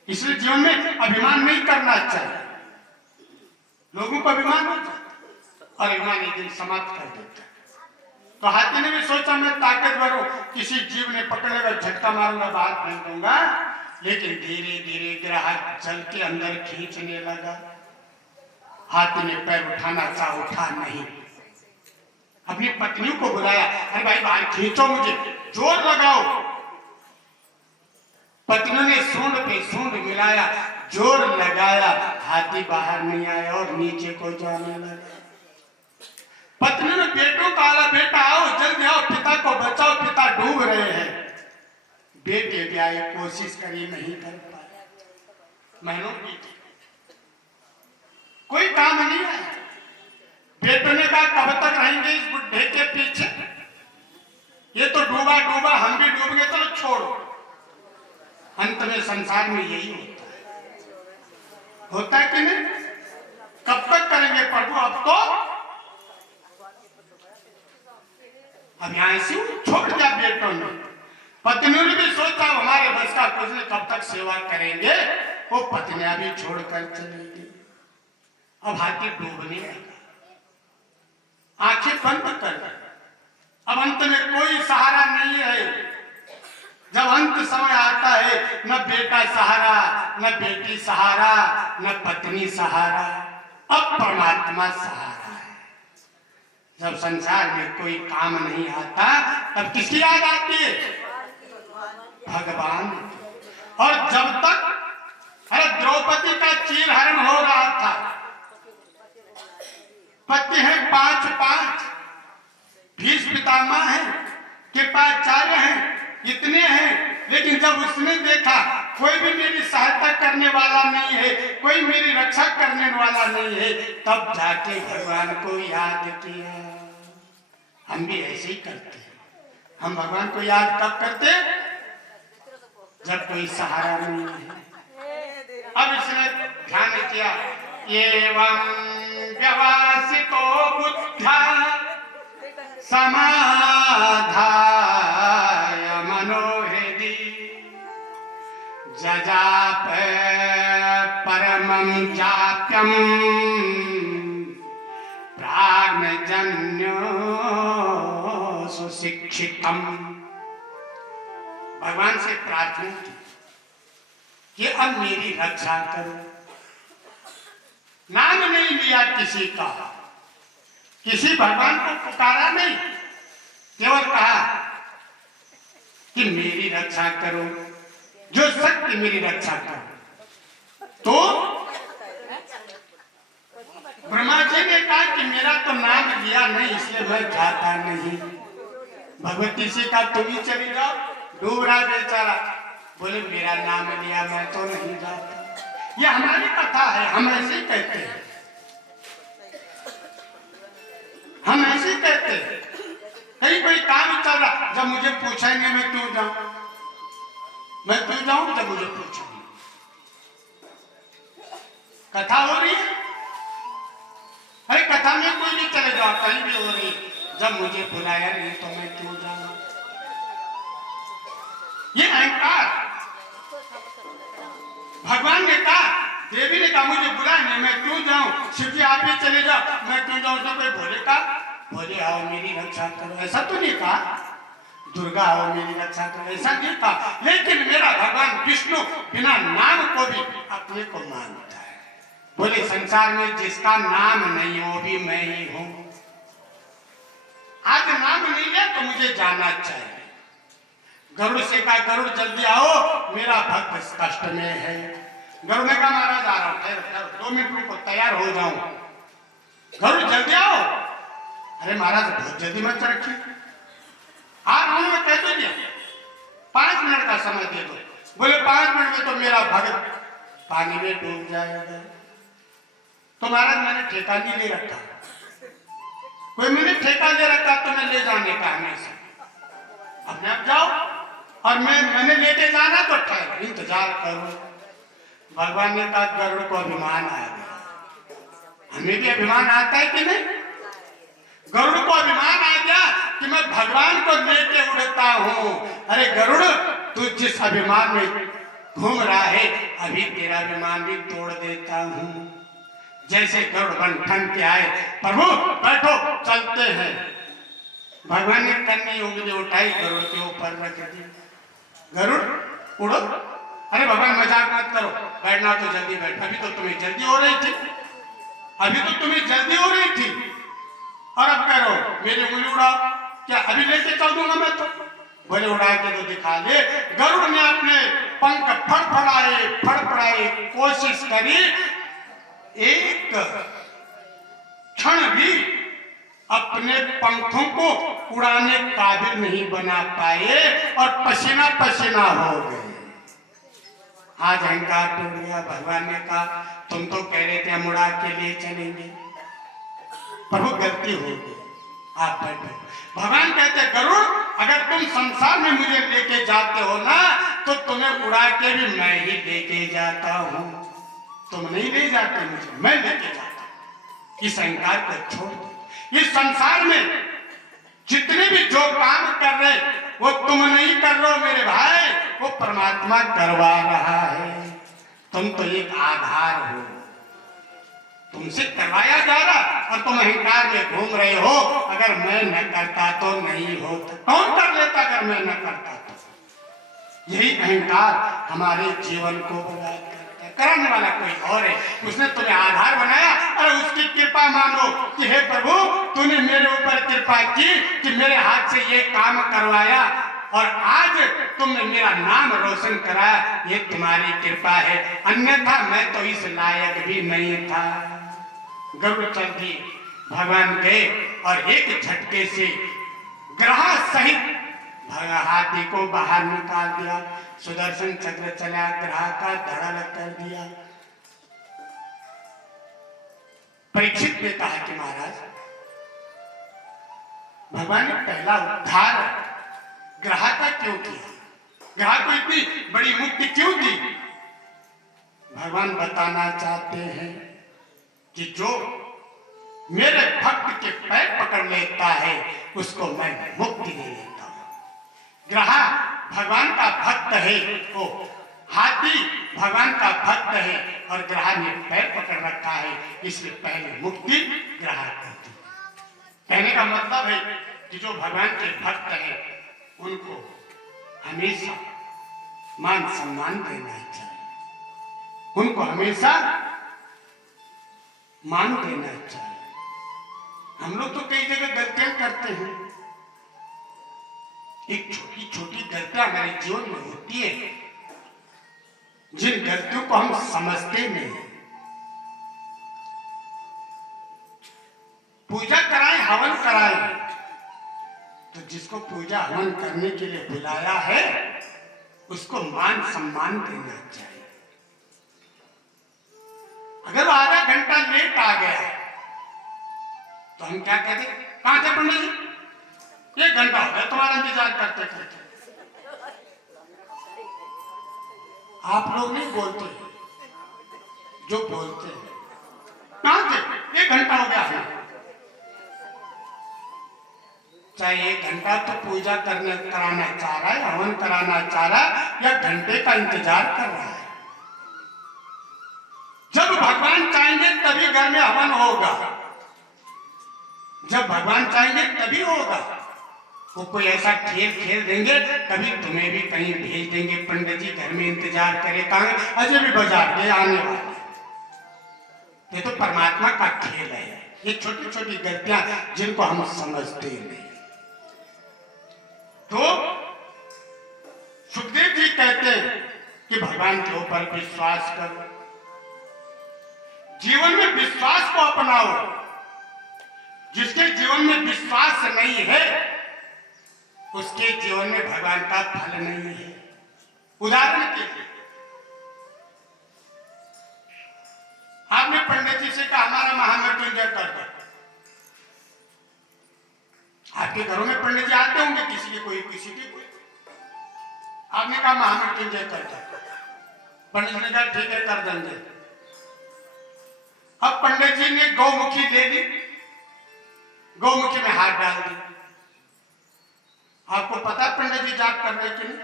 इसलिए जीवन में अभिमान नहीं करना चाहिए। लोगों को अभिमान हो जाता और अभिमान एक दिन समाप्त कर देता है। तो हाथी ने भी सोचा मैं ताकतवर हूं, किसी जीव ने पकड़ लेगा, झटका मारूंगा, बाहर फेंक दूंगा। लेकिन धीरे धीरे ग्राहक जल के अंदर खींचने लगा। हाथी ने पैर उठाना चाहा, उठा नहीं। अपनी पत्नियों को बुलाया, अरे भाई बाहर खींचो, मुझे जोर लगाओ। पत्नी ने सूंड पे सूंड मिलाया, जोर लगाया, हाथी बाहर नहीं आया और नीचे को जाने लगा। पत्नी ने बेटों को कहा, बेटा आओ जल्दी आओ, पिता को बचाओ, पिता डूब रहे हैं। बेटे भी आए, कोशिश करी, नहीं कर पाए। महीनों बीत, कोई काम नहीं आया। बेटों ने कहा कब तक रहेंगे इस बुढ़े के पीछे, ये तो डूबा डूबा, हम भी डूब गए, चलो छोड़ो। अंत में संसार में यही होता है कि नहीं? कब तक करेंगे प्रभु, अब तो अब यहां से छोड़ दिया बेटों ने। पत्नियों ने भी सोचा हमारे बस का कुछ नहीं, कब तक सेवा करेंगे। वो पत्नियां भी छोड़कर चली गई। अब हाथी डूबने लगा, आंखें बंद कर दी। अब अंत में कोई सहारा नहीं है। जब अंत समय आता है, न बेटा सहारा, न बेटी सहारा, न पत्नी सहारा, अब परमात्मा सहारा है। जब संसार में कोई काम नहीं आता, तब किसकी याद आती है? भगवान। और जब तक अरे द्रौपदी का चीरहरण हो रहा था, पति है 5, भीष्म पितामह है, कृपाचार्य हैं, इतने हैं। लेकिन जब उसने देखा कोई भी मेरी सहायता करने वाला नहीं है, कोई मेरी रक्षा करने वाला नहीं है, तब जाके भगवान को याद किया। हम भी ऐसे ही करते हैं। हम भगवान को याद कब करते? जब कोई सहारा नहीं है। अब इसने ध्यान किया, एवं व्यवसितो बुद्धा समाधाय मनोहृदि जजाप परमं जाप्यं प्राज्ञजन्यो सुशिक्षितम्। भगवान से प्रार्थना की कि अब मेरी रक्षा करो। नाम नहीं लिया किसी का, किसी भगवान को पुकारा नहीं, केवल कहा कि मेरी रक्षा करो, जो शक्ति मेरी रक्षा करो। तो ब्रह्मा जी ने कहा कि मेरा तो नाम लिया नहीं इसलिए मैं जाता नहीं। भगवती से कहा तुम ही चली जाओ, डूब रहा बेचारा। बोले मेरा नाम लिया मैं तो नहीं जाता। ये हमारी कथा है, हम ऐसे ही कहते हैं, हम ऐसे ही कहते हैं। कहीं कोई काम चल रहा, जब मुझे पूछेंगे मैं क्यों जाऊं, मैं क्यों जाऊं जब मुझे पूछेंगे। कथा हो रही है, अरे कथा में कोई भी चले जाओ, कहीं भी हो रही, जब मुझे बुलाया नहीं तो मैं क्यों जाऊं। ये अहंकार। भगवान ने कहा, देवी ने कहा मुझे बुलाया नहीं मैं क्यों जाऊं, शिव जी आप ही चले जाओ मैं क्यों जाऊं। तो कोई भोले का भोले आओ मेरी रक्षा करो ऐसा तो नहीं कहा, दुर्गा आओ मेरी रक्षा करो ऐसा नहीं कहा। लेकिन मेरा भगवान विष्णु बिना नाम को भी अपने को मानता है। बोले संसार में जिसका नाम नहीं हो भी मैं ही हूं। आज नाम नहीं है तो मुझे जाना चाहिए। गरुड़ से कहा गरुड़ जल्दी आओ मेरा भक्त कष्ट में है। गरुड़ ने कहा महाराज आ रहा हूं, ठहरो 2 मिनट रुको तैयार हो जाऊं। गरुड़ जल्दी आओ। अरे महाराज बहुत जल्दी मत रखिए, आ रहा हूं मैं, कह तो दिया 5 मिनट का समय दे दो। बोले 5 मिनट में तो मेरा भक्त पानी में डूब जाएगा। तो महाराज मैंने ठेका नहीं ले रखा, कोई मैंने ठेका ले रखा तो मैं ले जाने का हमेशा, अपने आप जाओ और मैंने लेके जाना तो ठहरो इंतजार करो। भगवान ने कहा गरुड़ को अभिमान आ गया। हमें भी अभिमान आता है कि नहीं? गरुड़ को अभिमान आ गया कि मैं भगवान को लेके उड़ता हूं। अरे गरुड़ तू जिस अभिमान में घूम रहा है अभी तेरा अभिमान भी तोड़ देता हूं। जैसे गरुड़ बन ठन के आए, प्रभु बैठो चलते हैं। भगवान ने कन्नी उंगली उठाई गरुड़ के ऊपर रख दी। गरुड़ उड़ो। अरे भगवान मजाक मत करो, बैठना तो जल्दी बैठ, अभी तो तुम्हें जल्दी हो रही थी, अभी तो तुम्हें जल्दी हो रही थी और अब कह रहे हो मेरी उंगली उड़ाओ, क्या अभी लेके चल दूंगा मैं तो। बोले उड़ा के तो दिखा दे। गरुड़ ने अपने पंख फड़फड़ाए कोशिश करी, एक क्षण भी अपने पंखों को उड़ाने काबिल नहीं बना पाए और पसीना पसीना हो गए। आज अहंकार टूट गया। भगवान ने कहा तुम तो कह रहे थे हम उड़ा के लिए चलेंगे, प्रभु गलती हो गई, आप बैठो। भगवान कहते गरुड़ अगर तुम संसार में मुझे लेके जाते हो ना तो तुम्हें उड़ा के भी मैं ही लेके जाता हूं। तुम नहीं ले जाते मुझे, मैं लेके जाता हूं। इस अहंकार को छोड़ दो। इस संसार में जितने भी जो काम कर रहे वो तुम नहीं कर रहे हो मेरे भाई, वो परमात्मा करवा रहा है। तुम तो एक आधार हो, तुमसे करवाया जा रहा और तुम अहंकार में घूम रहे हो। अगर मैं न करता तो नहीं होता, कौन कर लेता अगर मैं न करता तो। यही अहंकार हमारे जीवन को बर्बाद करता है। करने वाला कोई और है, उसने तुम्हें आधार बनाया और उसकी कृपा मानो कि हे प्रभु तूने मेरे ऊपर कृपा की कि मेरे हाथ से ये काम करवाया और आज तुमने मेरा नाम रोशन कराया, ये तुम्हारी कृपा है, अन्यथा मैं तो इस लायक भी नहीं था। गरुड़ चल दी। भगवान गए और एक झटके से ग्रह सहित हाथी को बाहर निकाल दिया। सुदर्शन चक्र चला, ग्रह का धड़ा कर दिया। परीक्षित ने कहा कि महाराज भगवान ने पहला उद्धार ग्रह का क्यों किया, ग्रह को इतनी बड़ी मुक्ति क्यों दी? भगवान बताना चाहते हैं कि जो मेरे भक्त के पैर पकड़ लेता है उसको मैं मुक्ति दे देता हूं। ग्रह भगवान का भक्त है, वो हाथी भगवान का भक्त है और ग्रह ने पैर पकड़ रखा है, इसलिए पहले मुक्ति ग्रह को दी। कहने का मतलब है कि जो भगवान के भक्त है उनको हमेशा मान सम्मान देना चाहिए, उनको हमेशा मान देना चाहिए। हम लोग तो कई जगह गलतियां करते हैं, एक छोटी छोटी गलतियां हमारे जीवन में होती है जिन गलतियों को हम समझते नहीं। पूजा कराएं, हवन कराएं, तो जिसको पूजा हवन करने के लिए बुलाया है उसको मान सम्मान देना चाहिए। अगर वो आधा घंटा लेट आ गया तो हम क्या कहते, कहां थे पंडित जी, 1 घंटा हो गया तुम्हारा इंतजार करते करते। आप लोग नहीं बोलते, जो बोलते हैं कहां थे, 1 घंटा हो गया है। चाहे 1 घंटा तो पूजा कराना चाह रहा है, हवन कराना चाह रहा है, या घंटे का इंतजार कर रहा है। जब भगवान चाहेंगे तभी घर में हवन होगा, जब भगवान चाहेंगे तभी होगा। वो कोई ऐसा खेल खेल देंगे, कभी तुम्हें भी कहीं भेज देंगे, पंडित जी घर में इंतजार करे, कहा अजय भी बाजार गए आने वाले। ये तो परमात्मा का खेल है, ये छोटी छोटी गलतियां जिनको हम समझते नहीं। तो सुखदेव जी कहते हैं कि भगवान के ऊपर विश्वास करो, जीवन में विश्वास को अपनाओ। जिसके जीवन में विश्वास नहीं है उसके जीवन में भगवान का फल नहीं है। उदाहरण के लिए आपने पंडित जी से कहा हमारा महामृत्युंजय कर दो। आपके घरों में पंडित जी आते होंगे, किसी के कोई, किसी के कोई। आपने कहा महामृत्युंजय कर दो, पंडित जी ने कहा ठीक है कर देंगे। अब पंडित जी ने गौमुखी ले ली, गौमुखी में हाथ डाल दी। आपको पता पंडित जी जाप कर रहे कि नहीं?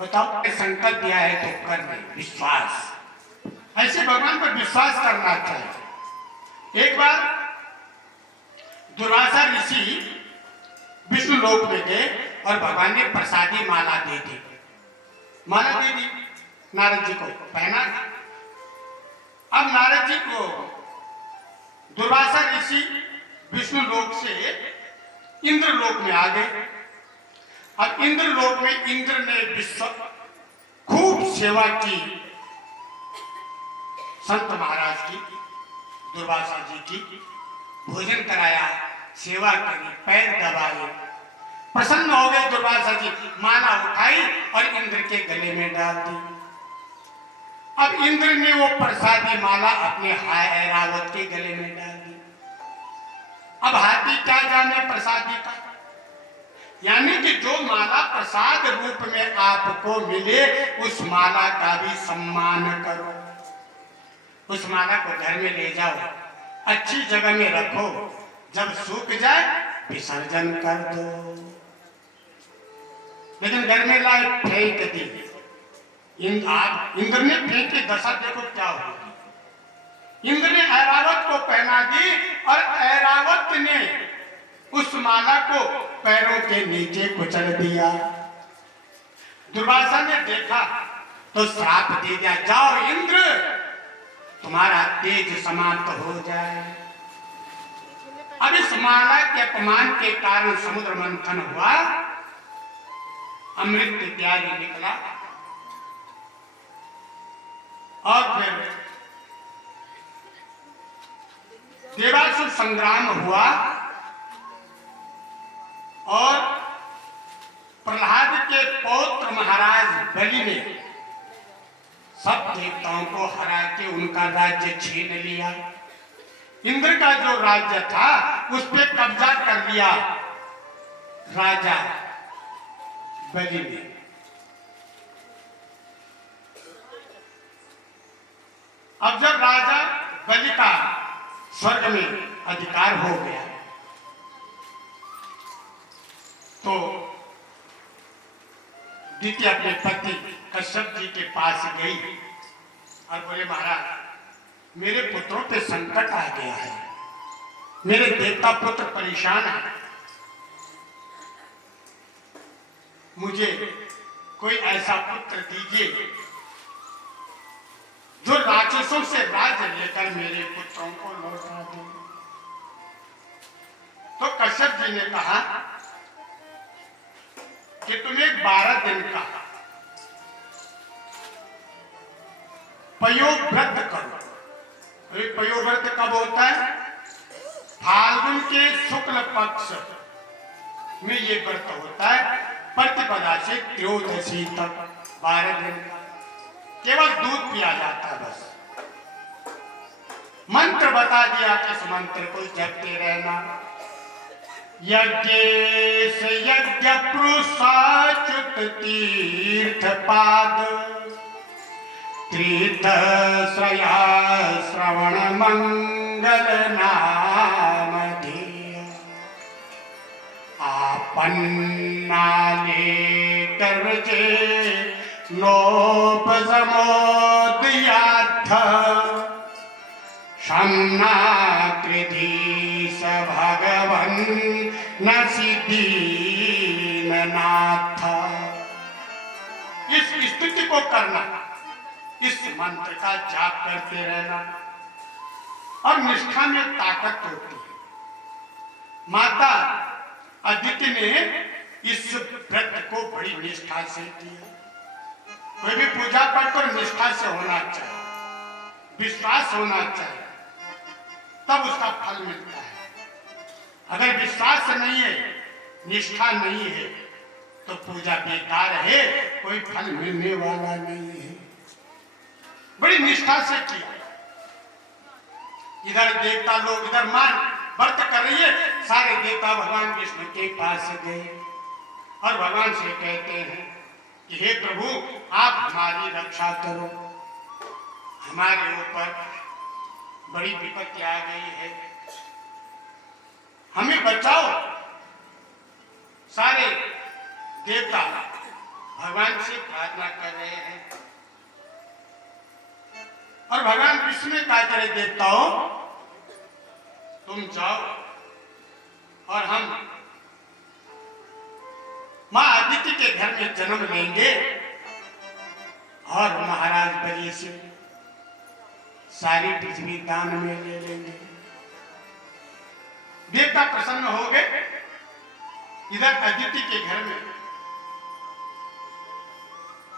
बताओ, संकल्प दिया है तो कर रहे, विश्वास। ऐसे भगवान पर विश्वास करना चाहिए। एक बार दुर्वासा ऋषि विष्णु लोक में गए और भगवान ने प्रसादी माला दे दी, माला दे दी नारद जी को, पहना। अब नारद जी को दुर्वासा ऋषि विष्णु लोक से इंद्र लोक में आ गए। अब इंद्र लोक में इंद्र ने विश्व खूब सेवा की, संत महाराज की, दुर्वासा जी की, भोजन कराया, सेवा करी, पैर दबाए, प्रसन्न हो गए दुर्वासा जी। माला उठाई और इंद्र के गले में डाल दी। अब इंद्र ने वो प्रसादी माला अपने ऐरावत के गले में डाल दी। अब हाथी क्या जाने प्रसादी का, यानी कि जो माला प्रसाद रूप में आपको मिले उस माला का भी सम्मान करो। उस माला को घर में ले जाओ, अच्छी जगह में रखो, जब सूख जाए विसर्जन कर दो। लेकिन घर में लाए फेंक दी। इंद्र ने फेंक की दशा देखो क्या होगी। इंद्र ने ऐरावत को पहना दी और ऐरावत ने उस माला को पैरों के नीचे कुचल दिया। दुर्वासा ने देखा तो श्राप दे दिया, जाओ इंद्र तुम्हारा तेज समाप्त हो जाए। अब इस माला के अपमान के कारण समुद्र मंथन हुआ, अमृत इत्यादि निकला और फिर देवासुर संग्राम हुआ और प्रहलाद के पौत्र महाराज बलि ने सब देवताओं को हरा के उनका राज्य छीन लिया। इंद्र का जो राज्य था उस पर कब्जा कर लिया राजा बलि ने। अब जब राजा बलि का स्वर्ग में अधिकार हो गया तो दीति अपने पति कश्यप जी के पास गई और बोले महाराज मेरे पुत्रों पे संकट आ गया है, मेरे देवता पुत्र परेशान है, मुझे कोई ऐसा पुत्र दीजिए जो राक्षसों से राज्य लेकर मेरे पुत्रों को लौटा दे। तो कश्यप जी ने कहा कि तुम्हें 12 दिन का पयोव्रत करो। पयोव्रत कब होता है? फाल्गुन के शुक्ल पक्ष में ये व्रत होता है, प्रतिपदा से त्रयोदशी तक 12 दिन का। केवल दूध पिया जाता है बस। मंत्र बता दिया, किस मंत्र को जपते रहना। यज्ञेश यज्ञ पुरुषाच्युत तीर्थ पाद तीर्थ श्रया श्रवण मंगल नाम धीय आपन्नाले कर्जे लोप समोदयाथ शम्ना कृधीश भगवन् न सिद्धीन नाथ। इस स्तुति को करना, इस मंत्र का जाप करते रहना, और निष्ठा में ताकत होती है। माता अदिति ने इस व्रत को बड़ी निष्ठा से किया। कोई भी पूजा पाठ कर निष्ठा से होना चाहिए, विश्वास होना चाहिए, तब उसका फल मिलता है। अगर विश्वास नहीं है, निष्ठा नहीं है, तो पूजा बेकार है, कोई फल मिलने वाला नहीं है। बड़ी निष्ठा से किया। इधर देवता लोग, इधर मान व्रत कर रही है, सारे देवता भगवान विष्णु के पास गए और भगवान से कहते हैं कि हे प्रभु, आप हमारी रक्षा करो, हमारे ऊपर बड़ी विपत्ति आ गई है, हमें बचाओ। सारे देवता भगवान से प्रार्थना कर रहे हैं और भगवान विष्णु क्या करे, देवताओं तुम जाओ और हम मां अदिति के घर में जन्म लेंगे और महाराज बलि से सारी पृथ्वी दान में ले लेंगे। देवता प्रसन्न हो गए। इधर अदिति के घर में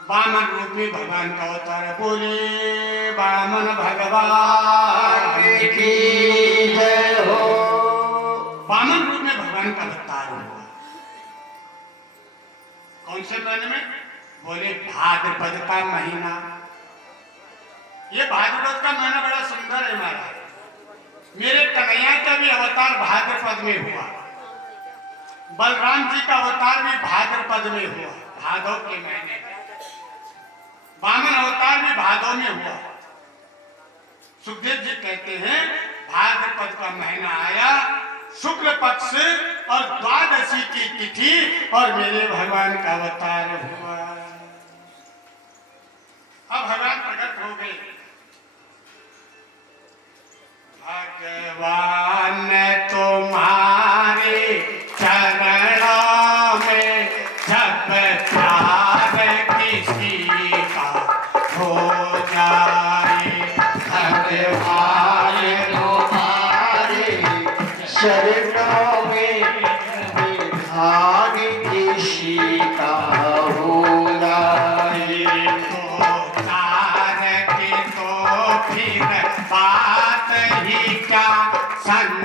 वामन रूप में भगवान का अवतार है। बोले वामन भगवान की जय हो। वामन रूप में भगवान का अवतार हुआ। कौन से महीने में? बोले भाद्रपद का महीना। ये भाद्रपद का महीना बड़ा सुंदर है महाराज। मेरे कन्हैया का भी अवतार भाद्रपद में हुआ, बलराम जी का अवतार भी भाद्रपद में हुआ, भादव के महीने में। वामन अवतार भी भादव में हुआ। सुखदेव जी कहते हैं भाद्रपद का महीना आया, शुक्ल पक्ष और द्वादशी की तिथि, और मेरे भगवान का अवतार हुआ। अब भगवान प्रकट हो गए। भगवान तुम्हारे चरणों में जब प्यार किसी का हो जाए, भगवान तुम्हारे चरणों में ध्यान किसी का हो जाए, तो तार की तो फिर बात ही क्या, संग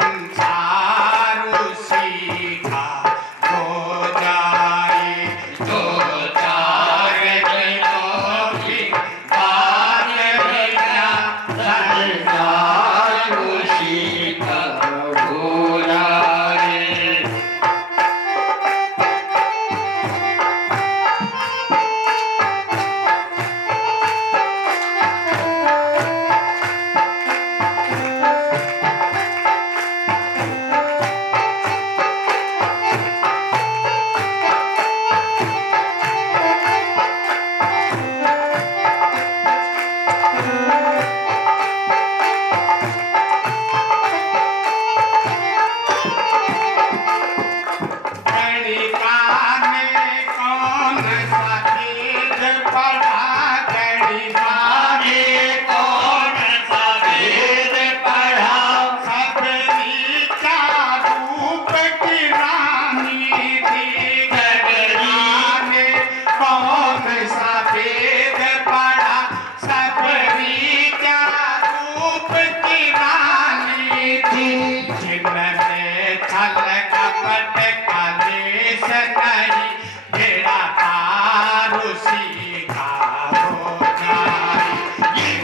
कलेश नहीं, बेड़ा पार उसी का हो जाए। भगवान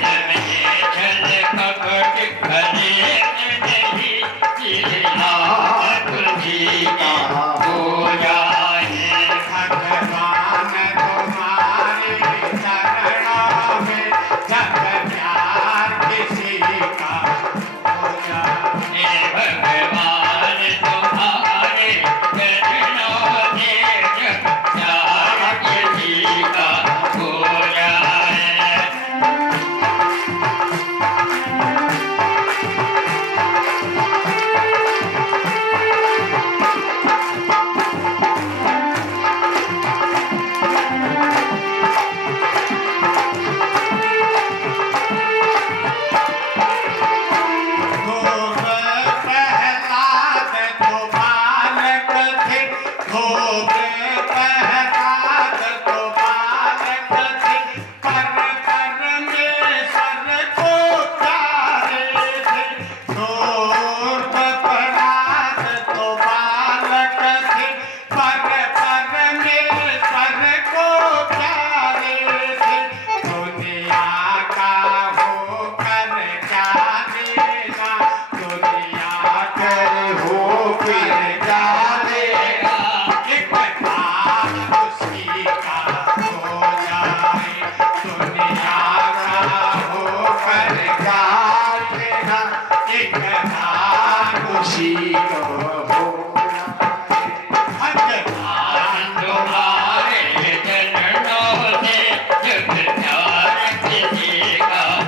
तुम्हारे चरणों में जब प्यार किसी का हो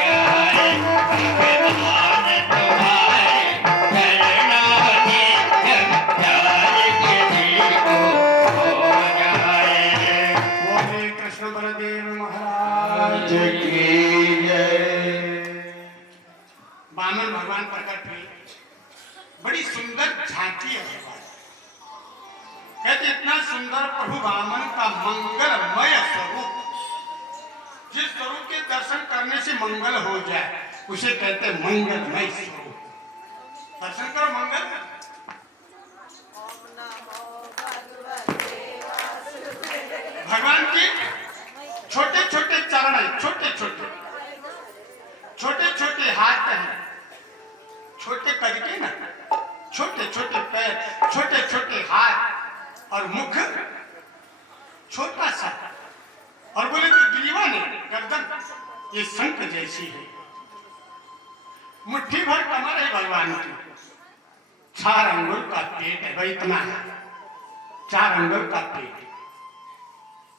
जाए। भगवान तुम्हारे चरणों में जब प्यार किसी का हो जाए। वामन भगवान प्रकट हुए, बड़ी सुंदर झांकी है भगवान। कहते इतना सुंदर प्रभु वामन का मंगलमय स्वरूप, जिस स्वरूप के दर्शन करने से मंगल हो जाए उसे कहते हैं मंगलमय स्वरूप। दर्शन करो मंगल। भगवान के छोटे छोटे चरण है, छोटे छोटे छोटे छोटे हाथ हैं, छोटे कद के ना, छोटे छोटे पैर, छोटे छोटे हाथ और मुख छोटा सा, और बोले तो ग्रीवा ने गर्दन ये शंख जैसी है। मुट्ठी भर कमर है भगवान की, 4 अंगुल का पेट है, भाई इतना है, 4 अंगुल का पेट,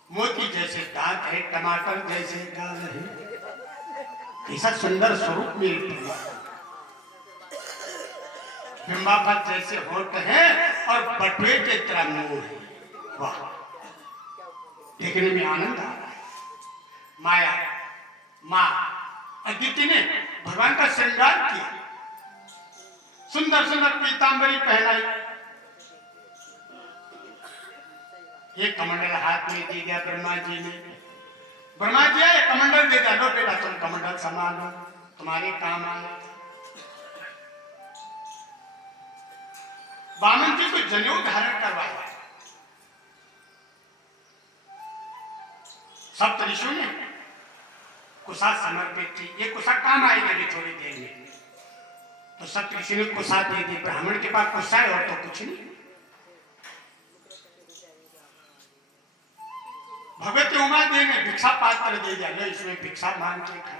मोती जैसे दांत है, टमाटर जैसे गाल है। कैसा सुंदर स्वरूप मेरे प्रभु। बिंबाफर जैसे होठ हैं और बटुए के तरह मुंह है। वाह, देखने में आनंद आ रहा है। माया माँ अदिति ने भगवान का श्रृंगार किया, सुंदर सुंदर पीतांबरी पहनाई, एक कमंडल हाथ में दे दिया ब्रह्मा जी ने। ब्रह्मा जी आए, कमंडल दे दिया, लो बेटा तुम कमंडल संभालो, तुम्हारे काम आए। वामन जी को जनेऊ धारण करवाया। सप्त ऋषियों ने कुशा समर्पित थी। ये कुशा काम आएगी अभी थोड़ी देर में। तो सत्य ऋषि ने कुशा दे दी। ब्राह्मण के पास कुशा है और तो कुछ नहीं। भगवती उमा देवी ने भिक्षा पात्र दे दिया, लो इसमें भिक्षा मांग के खाए।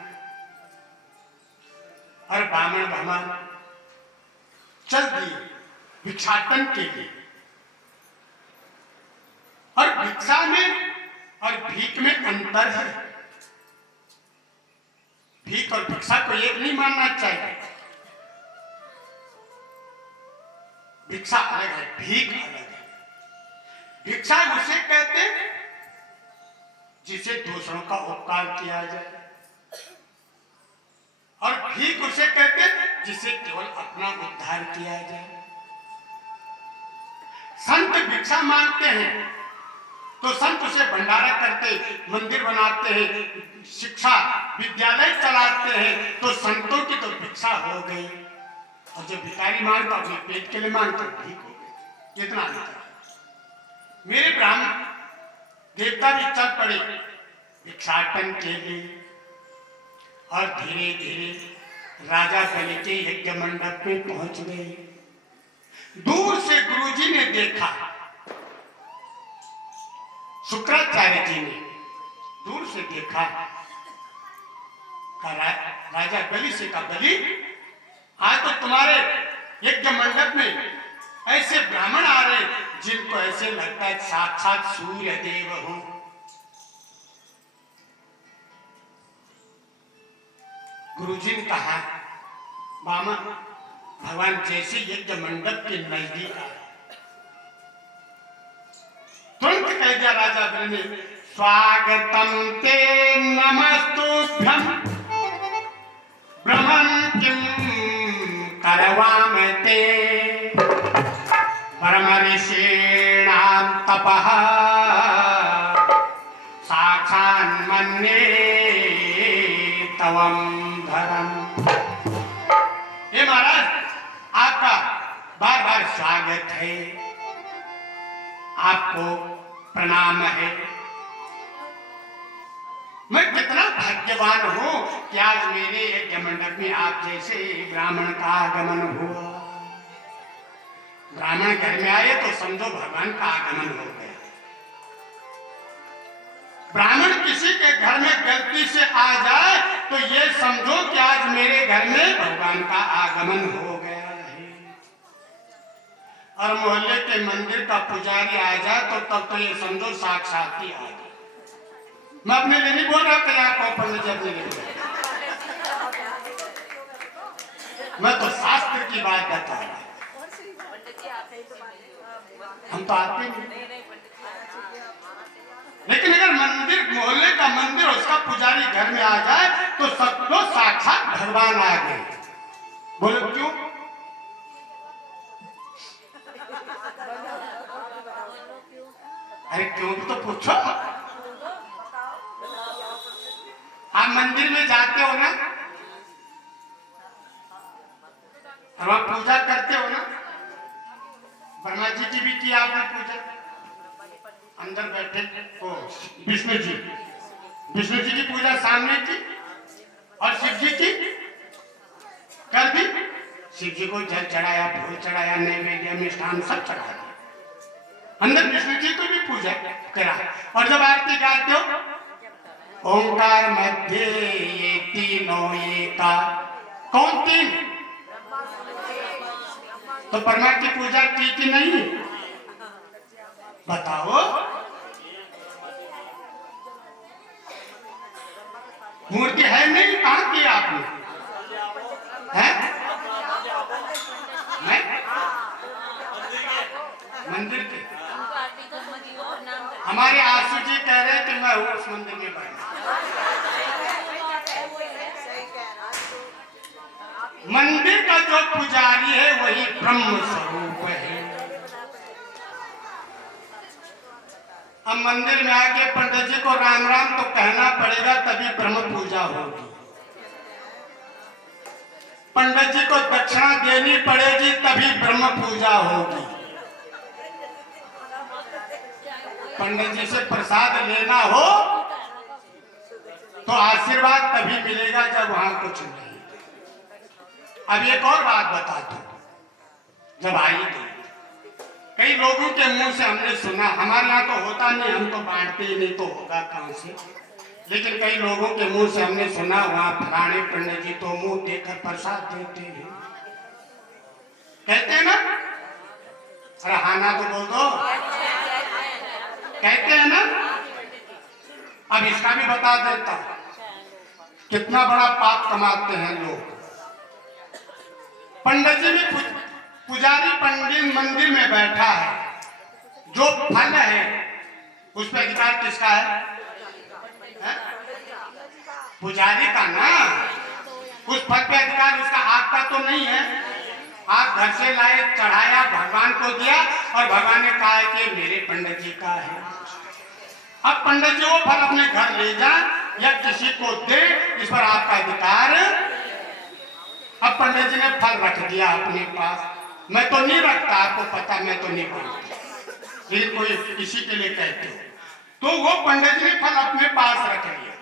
और ब्राह्मण भगवान चल दिए भिक्षाटन के लिए। और भिक्षा में और भीख में अंतर है। भीख और भिक्षा को एक नहीं मानना चाहिए। भिक्षा अलग है, भीख अलग है। भिक्षा उसे कहते हैं जिसे दूसरों का उपकार किया जाए, और भीख उसे कहते हैं जिसे केवल अपना उद्धार किया जाए। संत भिक्षा मांगते हैं तो संत उसे भंडारा करते, मंदिर बनाते हैं, शिक्षा विद्यालय चलाते हैं, तो संतों की तो भिक्षा हो गई। और जो भिखारी मांगता अपने पेट के लिए मांगता भीख हो गई। इतना अंतर। मेरे ब्राह्मण देवता भी चल पड़े भिक्षाटन के लिए। और धीरे धीरे राजा बलि के यज्ञ मंडप में पहुंच गए। दूर से गुरुजी ने देखा, शुक्राचार्य जी ने दूर से देखा। राजा बलि से कहा, बलि आज तो तुम्हारे यज्ञ मंडप में ऐसे ब्राह्मण आ रहे जिनको ऐसे लगता है साक्षात सूर्य देव हो। गुरुजी ने कहा, मामा भगवान जैसे यज्ञ मंडप के नजदीक आए, तुरंत कह दिया राजा बलि ने, स्वागतम ते नमस्तुभ्यं ब्रह्मन् किं करवामते परमऋषीणां तपः साक्षान्मन्ये तवं धरम्। हे महाराज, आपका बार बार स्वागत है, आपको प्रणाम है। मैं कितना भाग्यवान हूं कि आज मेरे यज्ञ मंडप में आप जैसे ब्राह्मण का आगमन हुआ। ब्राह्मण घर में आए तो समझो भगवान का आगमन हो गया। ब्राह्मण किसी के घर में गलती से आ जाए तो ये समझो कि आज मेरे घर में भगवान का आगमन हो गया है। और मोहल्ले के मंदिर का पुजारी आ जाए तो तब तो ये समझो साक्षात ही आ गया। मैं अपने लिए नहीं बोल रहा कि आपको पंडित जी अपने लिए, मैं तो शास्त्र की बात बता रहा हूं। हम तो आते नहीं, लेकिन अगर मंदिर मोहल्ले का मंदिर उसका पुजारी घर में आ जाए तो सब लोग साक्षात भगवान आ गए। बोलो क्यों? अरे क्यों तो पूछो। आप मंदिर में जाते हो ना और वहां पूजा करते हो ना। ब्रह्मा जी की भी की आपने पूजा, अंदर बैठे ओ विष्णु जी की पूजा सामने की, और शिव जी की कर दी। शिव जी को जल चढ़ाया, फूल चढ़ाया, नैवेद्य मिष्ठान सब चढ़ाया। अंदर विष्णु जी को भी पूजा करा। और जब आरती गाते हो, ओंकार मध्य ये तीनों एका, कौन तीन? तो ब्रह्मा की पूजा की कि नहीं? बताओ। मूर्ति है नहीं, कहां की आपने? है मंदिर के। हमारे आशु जी कह रहे कि मैं उस मंदिर में बैठा। मंदिर का जो पुजारी है वही ब्रह्म स्वरूप है। अब मंदिर में आके पंडित जी को राम राम तो कहना पड़ेगा, तभी ब्रह्म पूजा होगी। पंडित जी को दक्षिणा देनी पड़ेगी, तभी ब्रह्म पूजा होगी। पंडित जी से प्रसाद लेना हो तो आशीर्वाद तभी मिलेगा जब वहां कुछ नहीं। अब एक और बात बता दो, जब आई गई कई लोगों के मुंह से हमने सुना, हमारे यहाँ तो होता नहीं, हम तो बांटते ही नहीं, तो होगा कहां से, लेकिन कई लोगों के मुंह से हमने सुना वहां फलाने पंडित जी तो मुंह देकर प्रसाद देते हैं, कहते हैं ना? अरे हाँ ना तो बोल दो, कहते हैं ना? अब इसका भी बता देता हूं, कितना बड़ा पाप कमाते हैं लोग। पंडित जी में पुजारी पंडित मंदिर में बैठा है, जो फल है उस पर अधिकार किसका है? पुजारी का ना। उस फल पे अधिकार उसका आपका तो नहीं है। आप घर से लाए, चढ़ाया, भगवान को दिया और भगवान ने कहा कि मेरे पंडित जी का है। अब पंडित जी वो फल अपने घर ले जाए या किसी को दे, इस पर आपका अधिकार। अब पंडित जी ने फल रख दिया अपने पास, मैं तो नहीं रखता, आपको पता, मैं तो नहीं बोलता, लेकिन कोई किसी के लिए कहते हो, तो वो पंडित जी ने फल अपने पास रख लिया।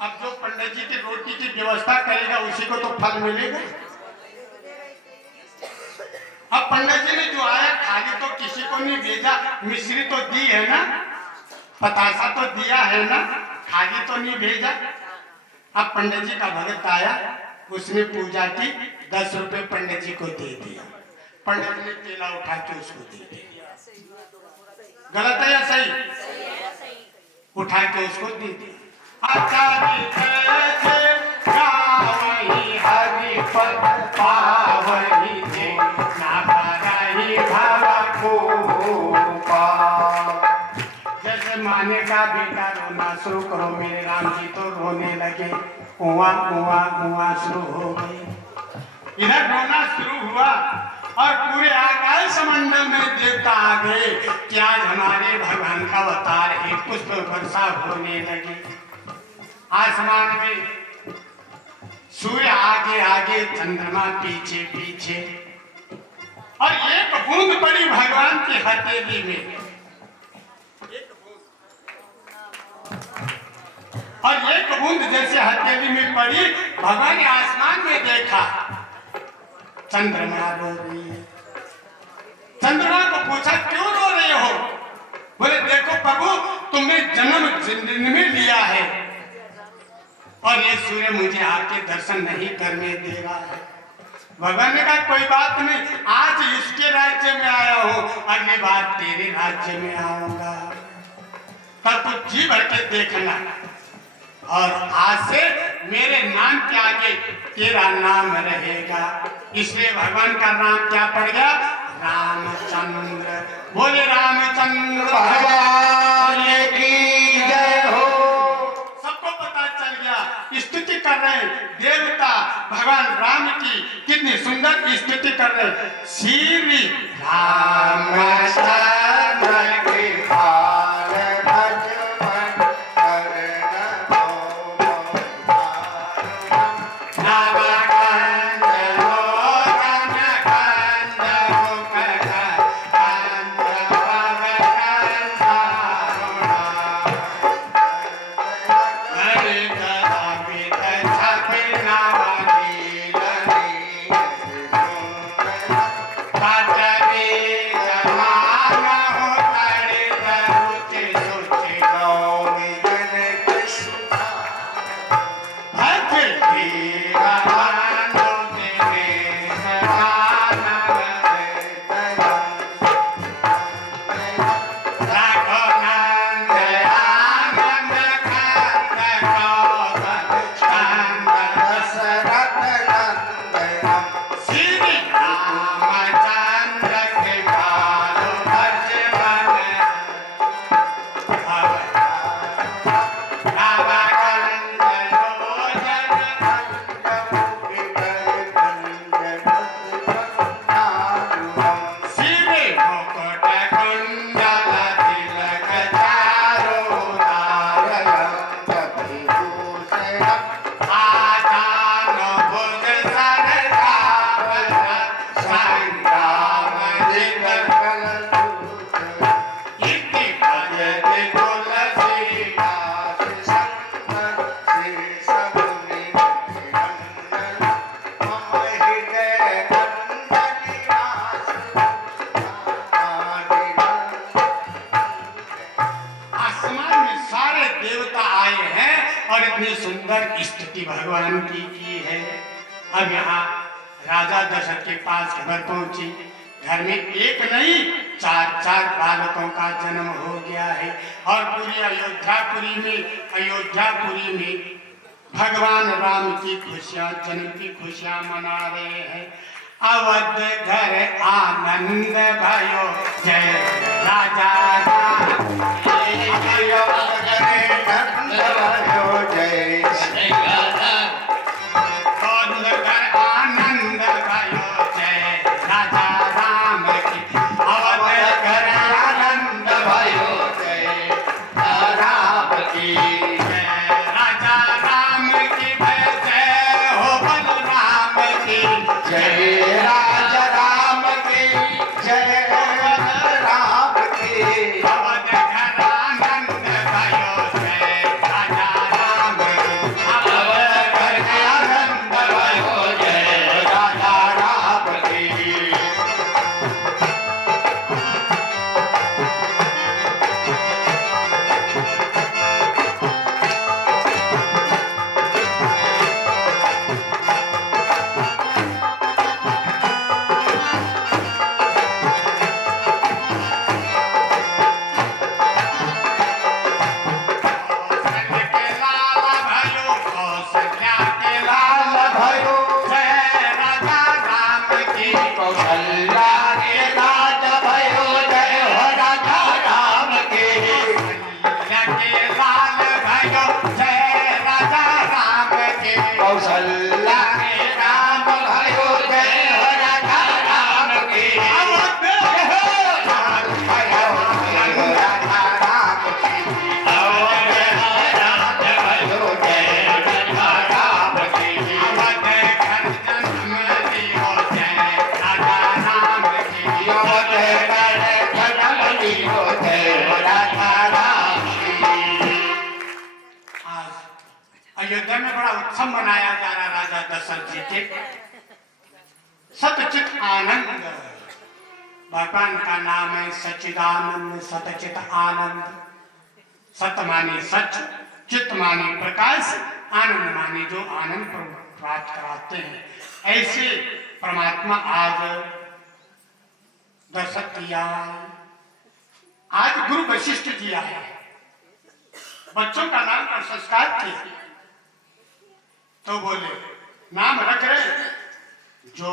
अब जो पंडित जी की रोटी की व्यवस्था करेगा उसी को तो फल मिलेगा। अब पंडित जी ने जो आया खाली तो किसी को नहीं भेजा, मिश्री तो दी है ना, पतासा तो दिया है ना, खाली तो नहीं भेजा। अब पंडित जी का भगत आया, उसने पूजा की, 10 रुपए पंडित जी को दे दिया, पंडित ने केला उठा के उसको दे दिया। गलत है या सही? उठा के उसको दे दिया। आचार्य जैसे गावहि हरि पद पावहि जे, ना पारहि भव कोपा। जैसे माने का बेटा रोना शुरू करो, मेरे राम जी तो रोने लगे, कुआं कुआं कुआं शुरू हो गई। इधर रोना शुरू हुआ और पूरे आकाश मंडल में देवता आ गए कि आज हमारे भगवान का अवतार है। पुष्प वर्षा होने लगी, आसमान में सूर्य आगे आगे, चंद्रमा पीछे पीछे, और एक बूंद पड़ी भगवान की हथेली में, और एक बूंद जैसे हथेली में पड़ी, भगवान ने आसमान में देखा चंद्रमा रो रही है। चंद्रमा को पूछा क्यों रो रहे हो? बोले देखो प्रभु, तुमने जन्म जिंदगी में लिया है और ये सूर्य मुझे आपके दर्शन नहीं करने दे रहा है। भगवान ने कहा कोई बात नहीं, आज इसके राज्य में आया हूं, अगली बार तेरे राज्य में आऊंगा, तब तो जी भर के देखना, और आज से मेरे नाम के आगे तेरा नाम रहेगा। इसलिए भगवान का नाम क्या पड़ गया? रामचंद्र। बोले रामचंद्र भगवान की जय हो। सबको पता चल गया, स्तुति कर रहे हैं देवता भगवान राम की, कितनी सुंदर स्तुति कर रहे हैं। श्री रामचंद्र आसमान में सारे देवता आए हैं और इतनी सुंदर स्तुति भगवान की है। अब यहाँ राजा दशरथ के पास खबर पहुंची, घर में एक नहीं 4 बालकों का जन्म हो गया है और पूरी अयोध्यापुरी में भगवान राम की खुशियां, जन्म की खुशियां मना रहे हैं। अवध घर आनंद भयो जय राजा राम, अयोध्या में बड़ा उत्सव मनाया जा रहा राजा दशरथ जी के। सतचित आनंद भगवान का नाम है, सच्चिदानंद, सतचित आनंद। सत माने सच, चित माने प्रकाश, आनंद माने जो आनंद प्राप्त कराते हैं। ऐसे परमात्मा आज दशरथ जी आए, आज गुरु वशिष्ठ जी आए, बच्चों का नाम पर संस्कार किया तो बोले नाम रख रहे जो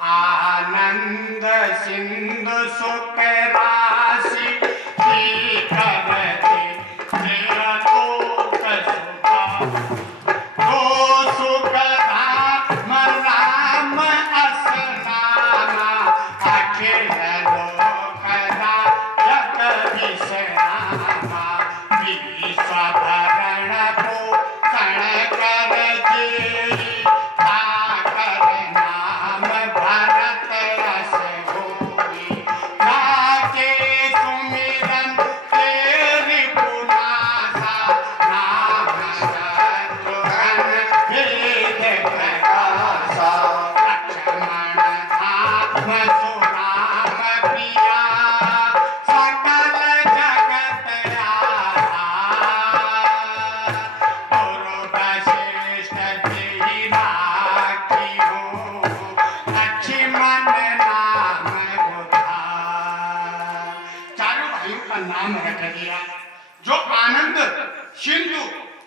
आनंद सिंधु सुख राशि करते सुख धाम राम असनामा अखिल लोक जग विश्रामा विश्व भरण पोषण कर सिंधु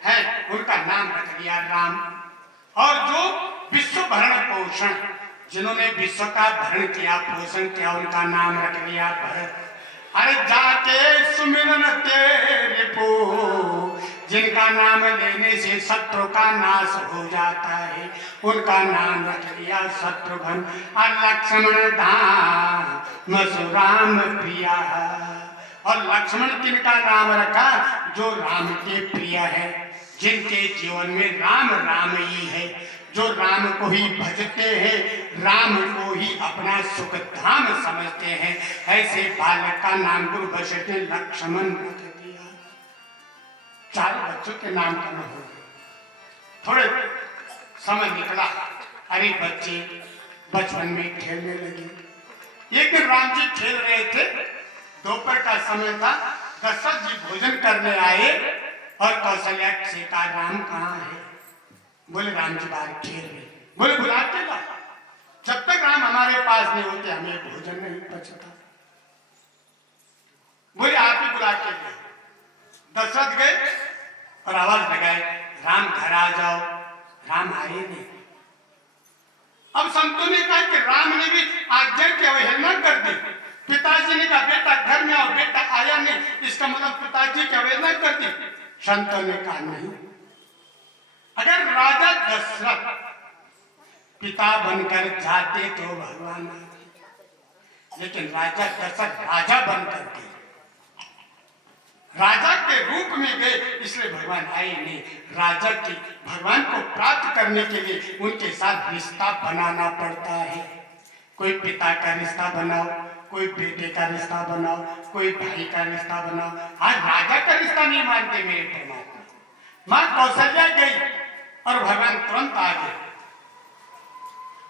है उनका नाम रख दिया राम। और जो विश्व भरण पोषण, जिन्होंने विश्व का भरण किया, पोषण किया, उनका नाम रख दिया भरत। अरे जाके सुमिरन तेरे पो, जिनका नाम लेने से शत्रु का नाश हो जाता है, उनका नाम रख दिया शत्रुघ्न। और लक्ष्मण धाम राम प्रिया। और लक्ष्मण किनका नाम रखा? जो राम के प्रिय है, जिनके जीवन में राम राम ही है, जो राम को ही भजते हैं, राम को ही अपना सुख धाम समझते हैं। ऐसे बालक का नाम गुरु वशिष्ठ ने लक्ष्मण रख दिया। 4 बच्चों के नाम करना हो गए। थोड़े समय निकला, अरे बच्चे बचपन में खेलने लगे। एक दिन राम जी खेल रहे थे, दोपहर का समय था। दशरथ जी भोजन करने आए और कौशल्या से कहा, राम कहाँ है? बोले राम जी बाहर खेल रहे। बोले बुला के ला, जब तक राम हमारे पास नहीं होते हमें भोजन नहीं पचता। बोले आप ही बुला के गए। दशरथ गए और आवाज लगाए, राम घर आ जाओ। राम आए नहीं। अब संतों ने कहा कि राम ने भी आज्ञा की अवहेलना कर दी। पिताजी ने कहा बेटा घर में आओ, बेटा आया नहीं, इसका मतलब पिताजी की अवहेलना कर दी। संतों ने कहा नहीं, अगर राजा दशरथ पिता बनकर जाते तो भगवान आते, लेकिन राजा दशरथ राजा बनकर के राजा के रूप में गए, इसलिए भगवान आए नहीं। राजा की भगवान को प्राप्त करने के लिए उनके साथ रिश्ता बनाना पड़ता है। कोई पिता का रिश्ता बनाओ, कोई बेटे का रिश्ता बनाओ, कोई भाई का रिश्ता बनाओ। आज राजा का रिश्ता नहीं मानते मेरे परमात्मा। मां कौशल्या गई और भगवान तुरंत आ गए।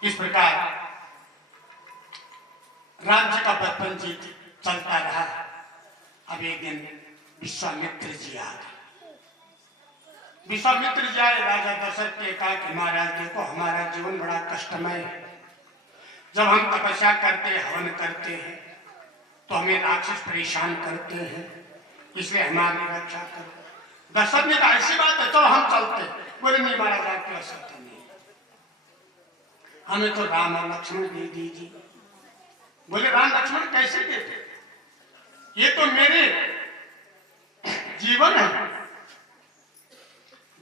इस प्रकार राम जी का बचपन जी चलता रहा। अब एक दिन विश्वामित्र जी आ गए। विश्वामित्र जी आए, राजा दशरथ ने कहा कि महाराज देखो हमारा जीवन बड़ा कष्टमय है। जब हम तपस्या करते हैं, हवन करते हैं, तो हमें राक्षस परेशान करते हैं, इसलिए हमारी रक्षा करो। दशरथ ने कहा ऐसी बात है, चलो हम चलते हैं। बोले नहीं महाराज आपकी आवश्यकता नहीं, हमें तो राम और लक्ष्मण दे दीजिए। बोले राम लक्ष्मण कैसे देते? ये तो मेरे जीवन है,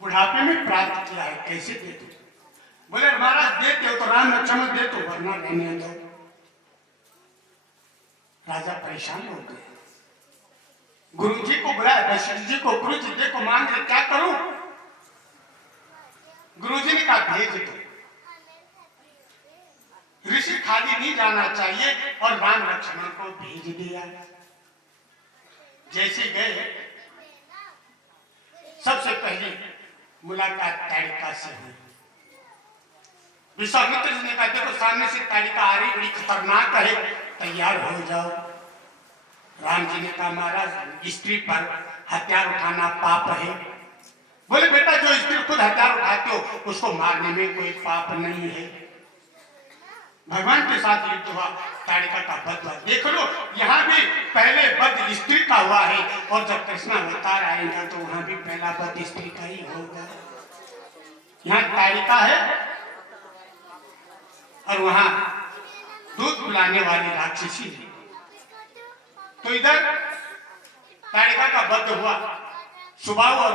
बुढ़ापे में प्राप्त किया है, कैसे दे दो? बोले महाराज देते हो तो राम लक्ष्मण दे दो, वरना रहने दो। राजा परेशान हो गए, गुरु जी को बुलाया, दशरथ जी को। गुरु जी देखो मांग रहे, क्या करूं? गुरु जी ने कहा भेज दो। ऋषि खाली नहीं जाना चाहिए और राम लक्ष्मण को भेज दिया। जैसे गए, सबसे पहले मुलाकात ताड़िका से हुई। विश्वामित्र जी ने कहा देखो सामने से ताड़िका आ रही, बड़ी खतरनाक है, तैयार हो जाओ। राम जी ने कहा महाराज स्त्री पर हथियार उठाना पाप है। बोले बेटा जो स्त्री खुद हथियार उठाते हो उसको मारने में कोई पाप नहीं है। भगवान के साथ युद्ध हुआ, ताड़िका का वध हुआ। देख लो यहाँ भी पहले वध स्त्री का हुआ है, और जब कृष्ण अवतार आएगा तो वहां भी पहला वध स्त्री का ही होगा। यहाँ ताड़िका है और वहां दूध पिलाने वाली राक्षसी है। तो इधर ताड़िका का वध हुआ, सुबाहु और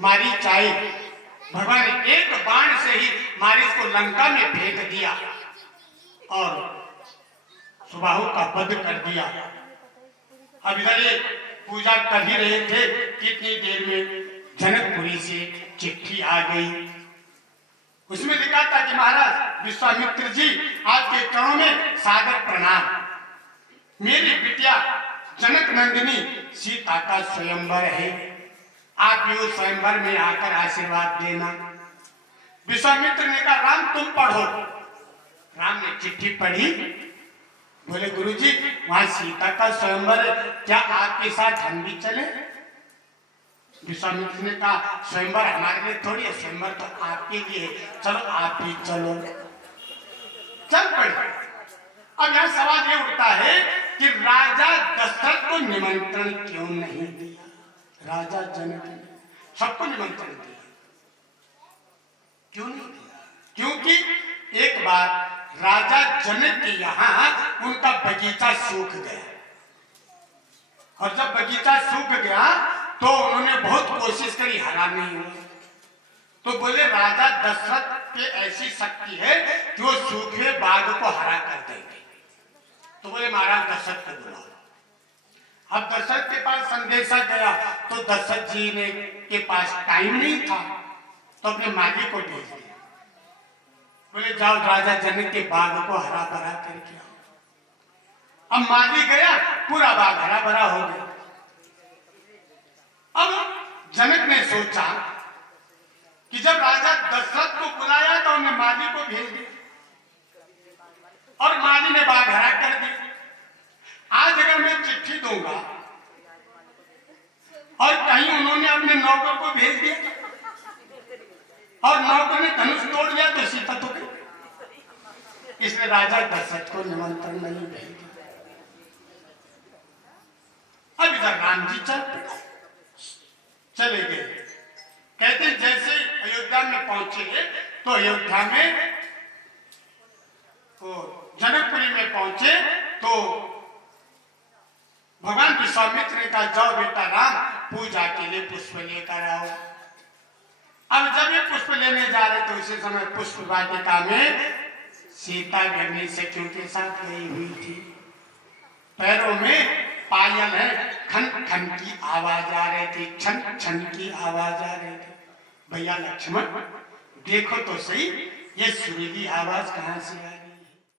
मारीच आए। भगवान ने एक बाण से ही मारीच को लंका में फेंक दिया और सुबाहु का वध कर दिया। अब इधर ये पूजा कर ही रहे थे, कितनी देर में जनकपुरी से चिट्ठी आ गई। उसमें लिखा था कि महाराज विश्वामित्र जी आपके चरणों में सादर प्रणाम। मेरी बिटिया जनक नंदिनी सीता का स्वयंवर है, आप भी उस स्वयंवर में आकर आशीर्वाद देना। विश्वामित्र ने कहा राम तुम पढ़ो। राम ने चिट्ठी पढ़ी। बोले गुरुजी वहां सीता का स्वयंवर है, क्या आपके साथ हम भी चले? विश्वामित्र ने कहा स्वयंवर हमारे लिए थोड़ी है, स्वयंवर तो आपके लिए, चलो आप भी चलो। चल पड़े। अब यहाँ सवाल ये उठता है कि राजा दशरथ को निमंत्रण क्यों नहीं दिया? राजा जनक ने सबको निमंत्रण दिया, क्यों नहीं दिया? क्योंकि एक बार राजा जनक के यहाँ उनका बगीचा सूख गया, और जब बगीचा सूख गया तो उन्होंने बहुत कोशिश करी, हरा नहीं हुआ। तो बोले राजा दशरथ पे ऐसी शक्ति है कि वो सूखे बाग को हरा कर देंगे। तो बोले महाराज दशरथ को बुलाओ। अब दशरथ के पास संदेशा गया तो दशरथ जी ने के पास टाइम नहीं था, तो अपने माली को भेज दिया। बोले जाओ राजा जनक के बाग को हरा भरा करके आओ। अब माली गया, पूरा बाग हरा भरा हो गया। अब जनक ने सोचा कि जब राजा माली को भेज दिया और माली ने बाघरा कर दिया। आज अगर मैं चिट्ठी दूंगा और कहीं उन्होंने अपने नौकर को भेज दिया और नौकर ने धनुष तोड़ दिया तो सीता तो गई। इसलिए राजा दशरथ को निमंत्रण नहीं भेजा। अब इधर राम जी चले गए। कहते जैसे अयोध्या में पहुंचे तो अयोध्या में तो जनकपुरी में पहुंचे तो भगवान विश्वामित्र ने कहा जाओ बेटा राम पूजा के लिए पुष्प लेकर आओ। अब जब ये पुष्प लेने जा रहे थे उसी समय पुष्प वाटिका में सीता भी अपनी सखियों के साथ गई हुई थी। पैरों में पायल है, खन खन की आवाज आ रही थी, छन छन की आवाज आ रही थी। भैया लक्ष्मण देखो तो सही ये सुरीली आवाज कहां से आ रही।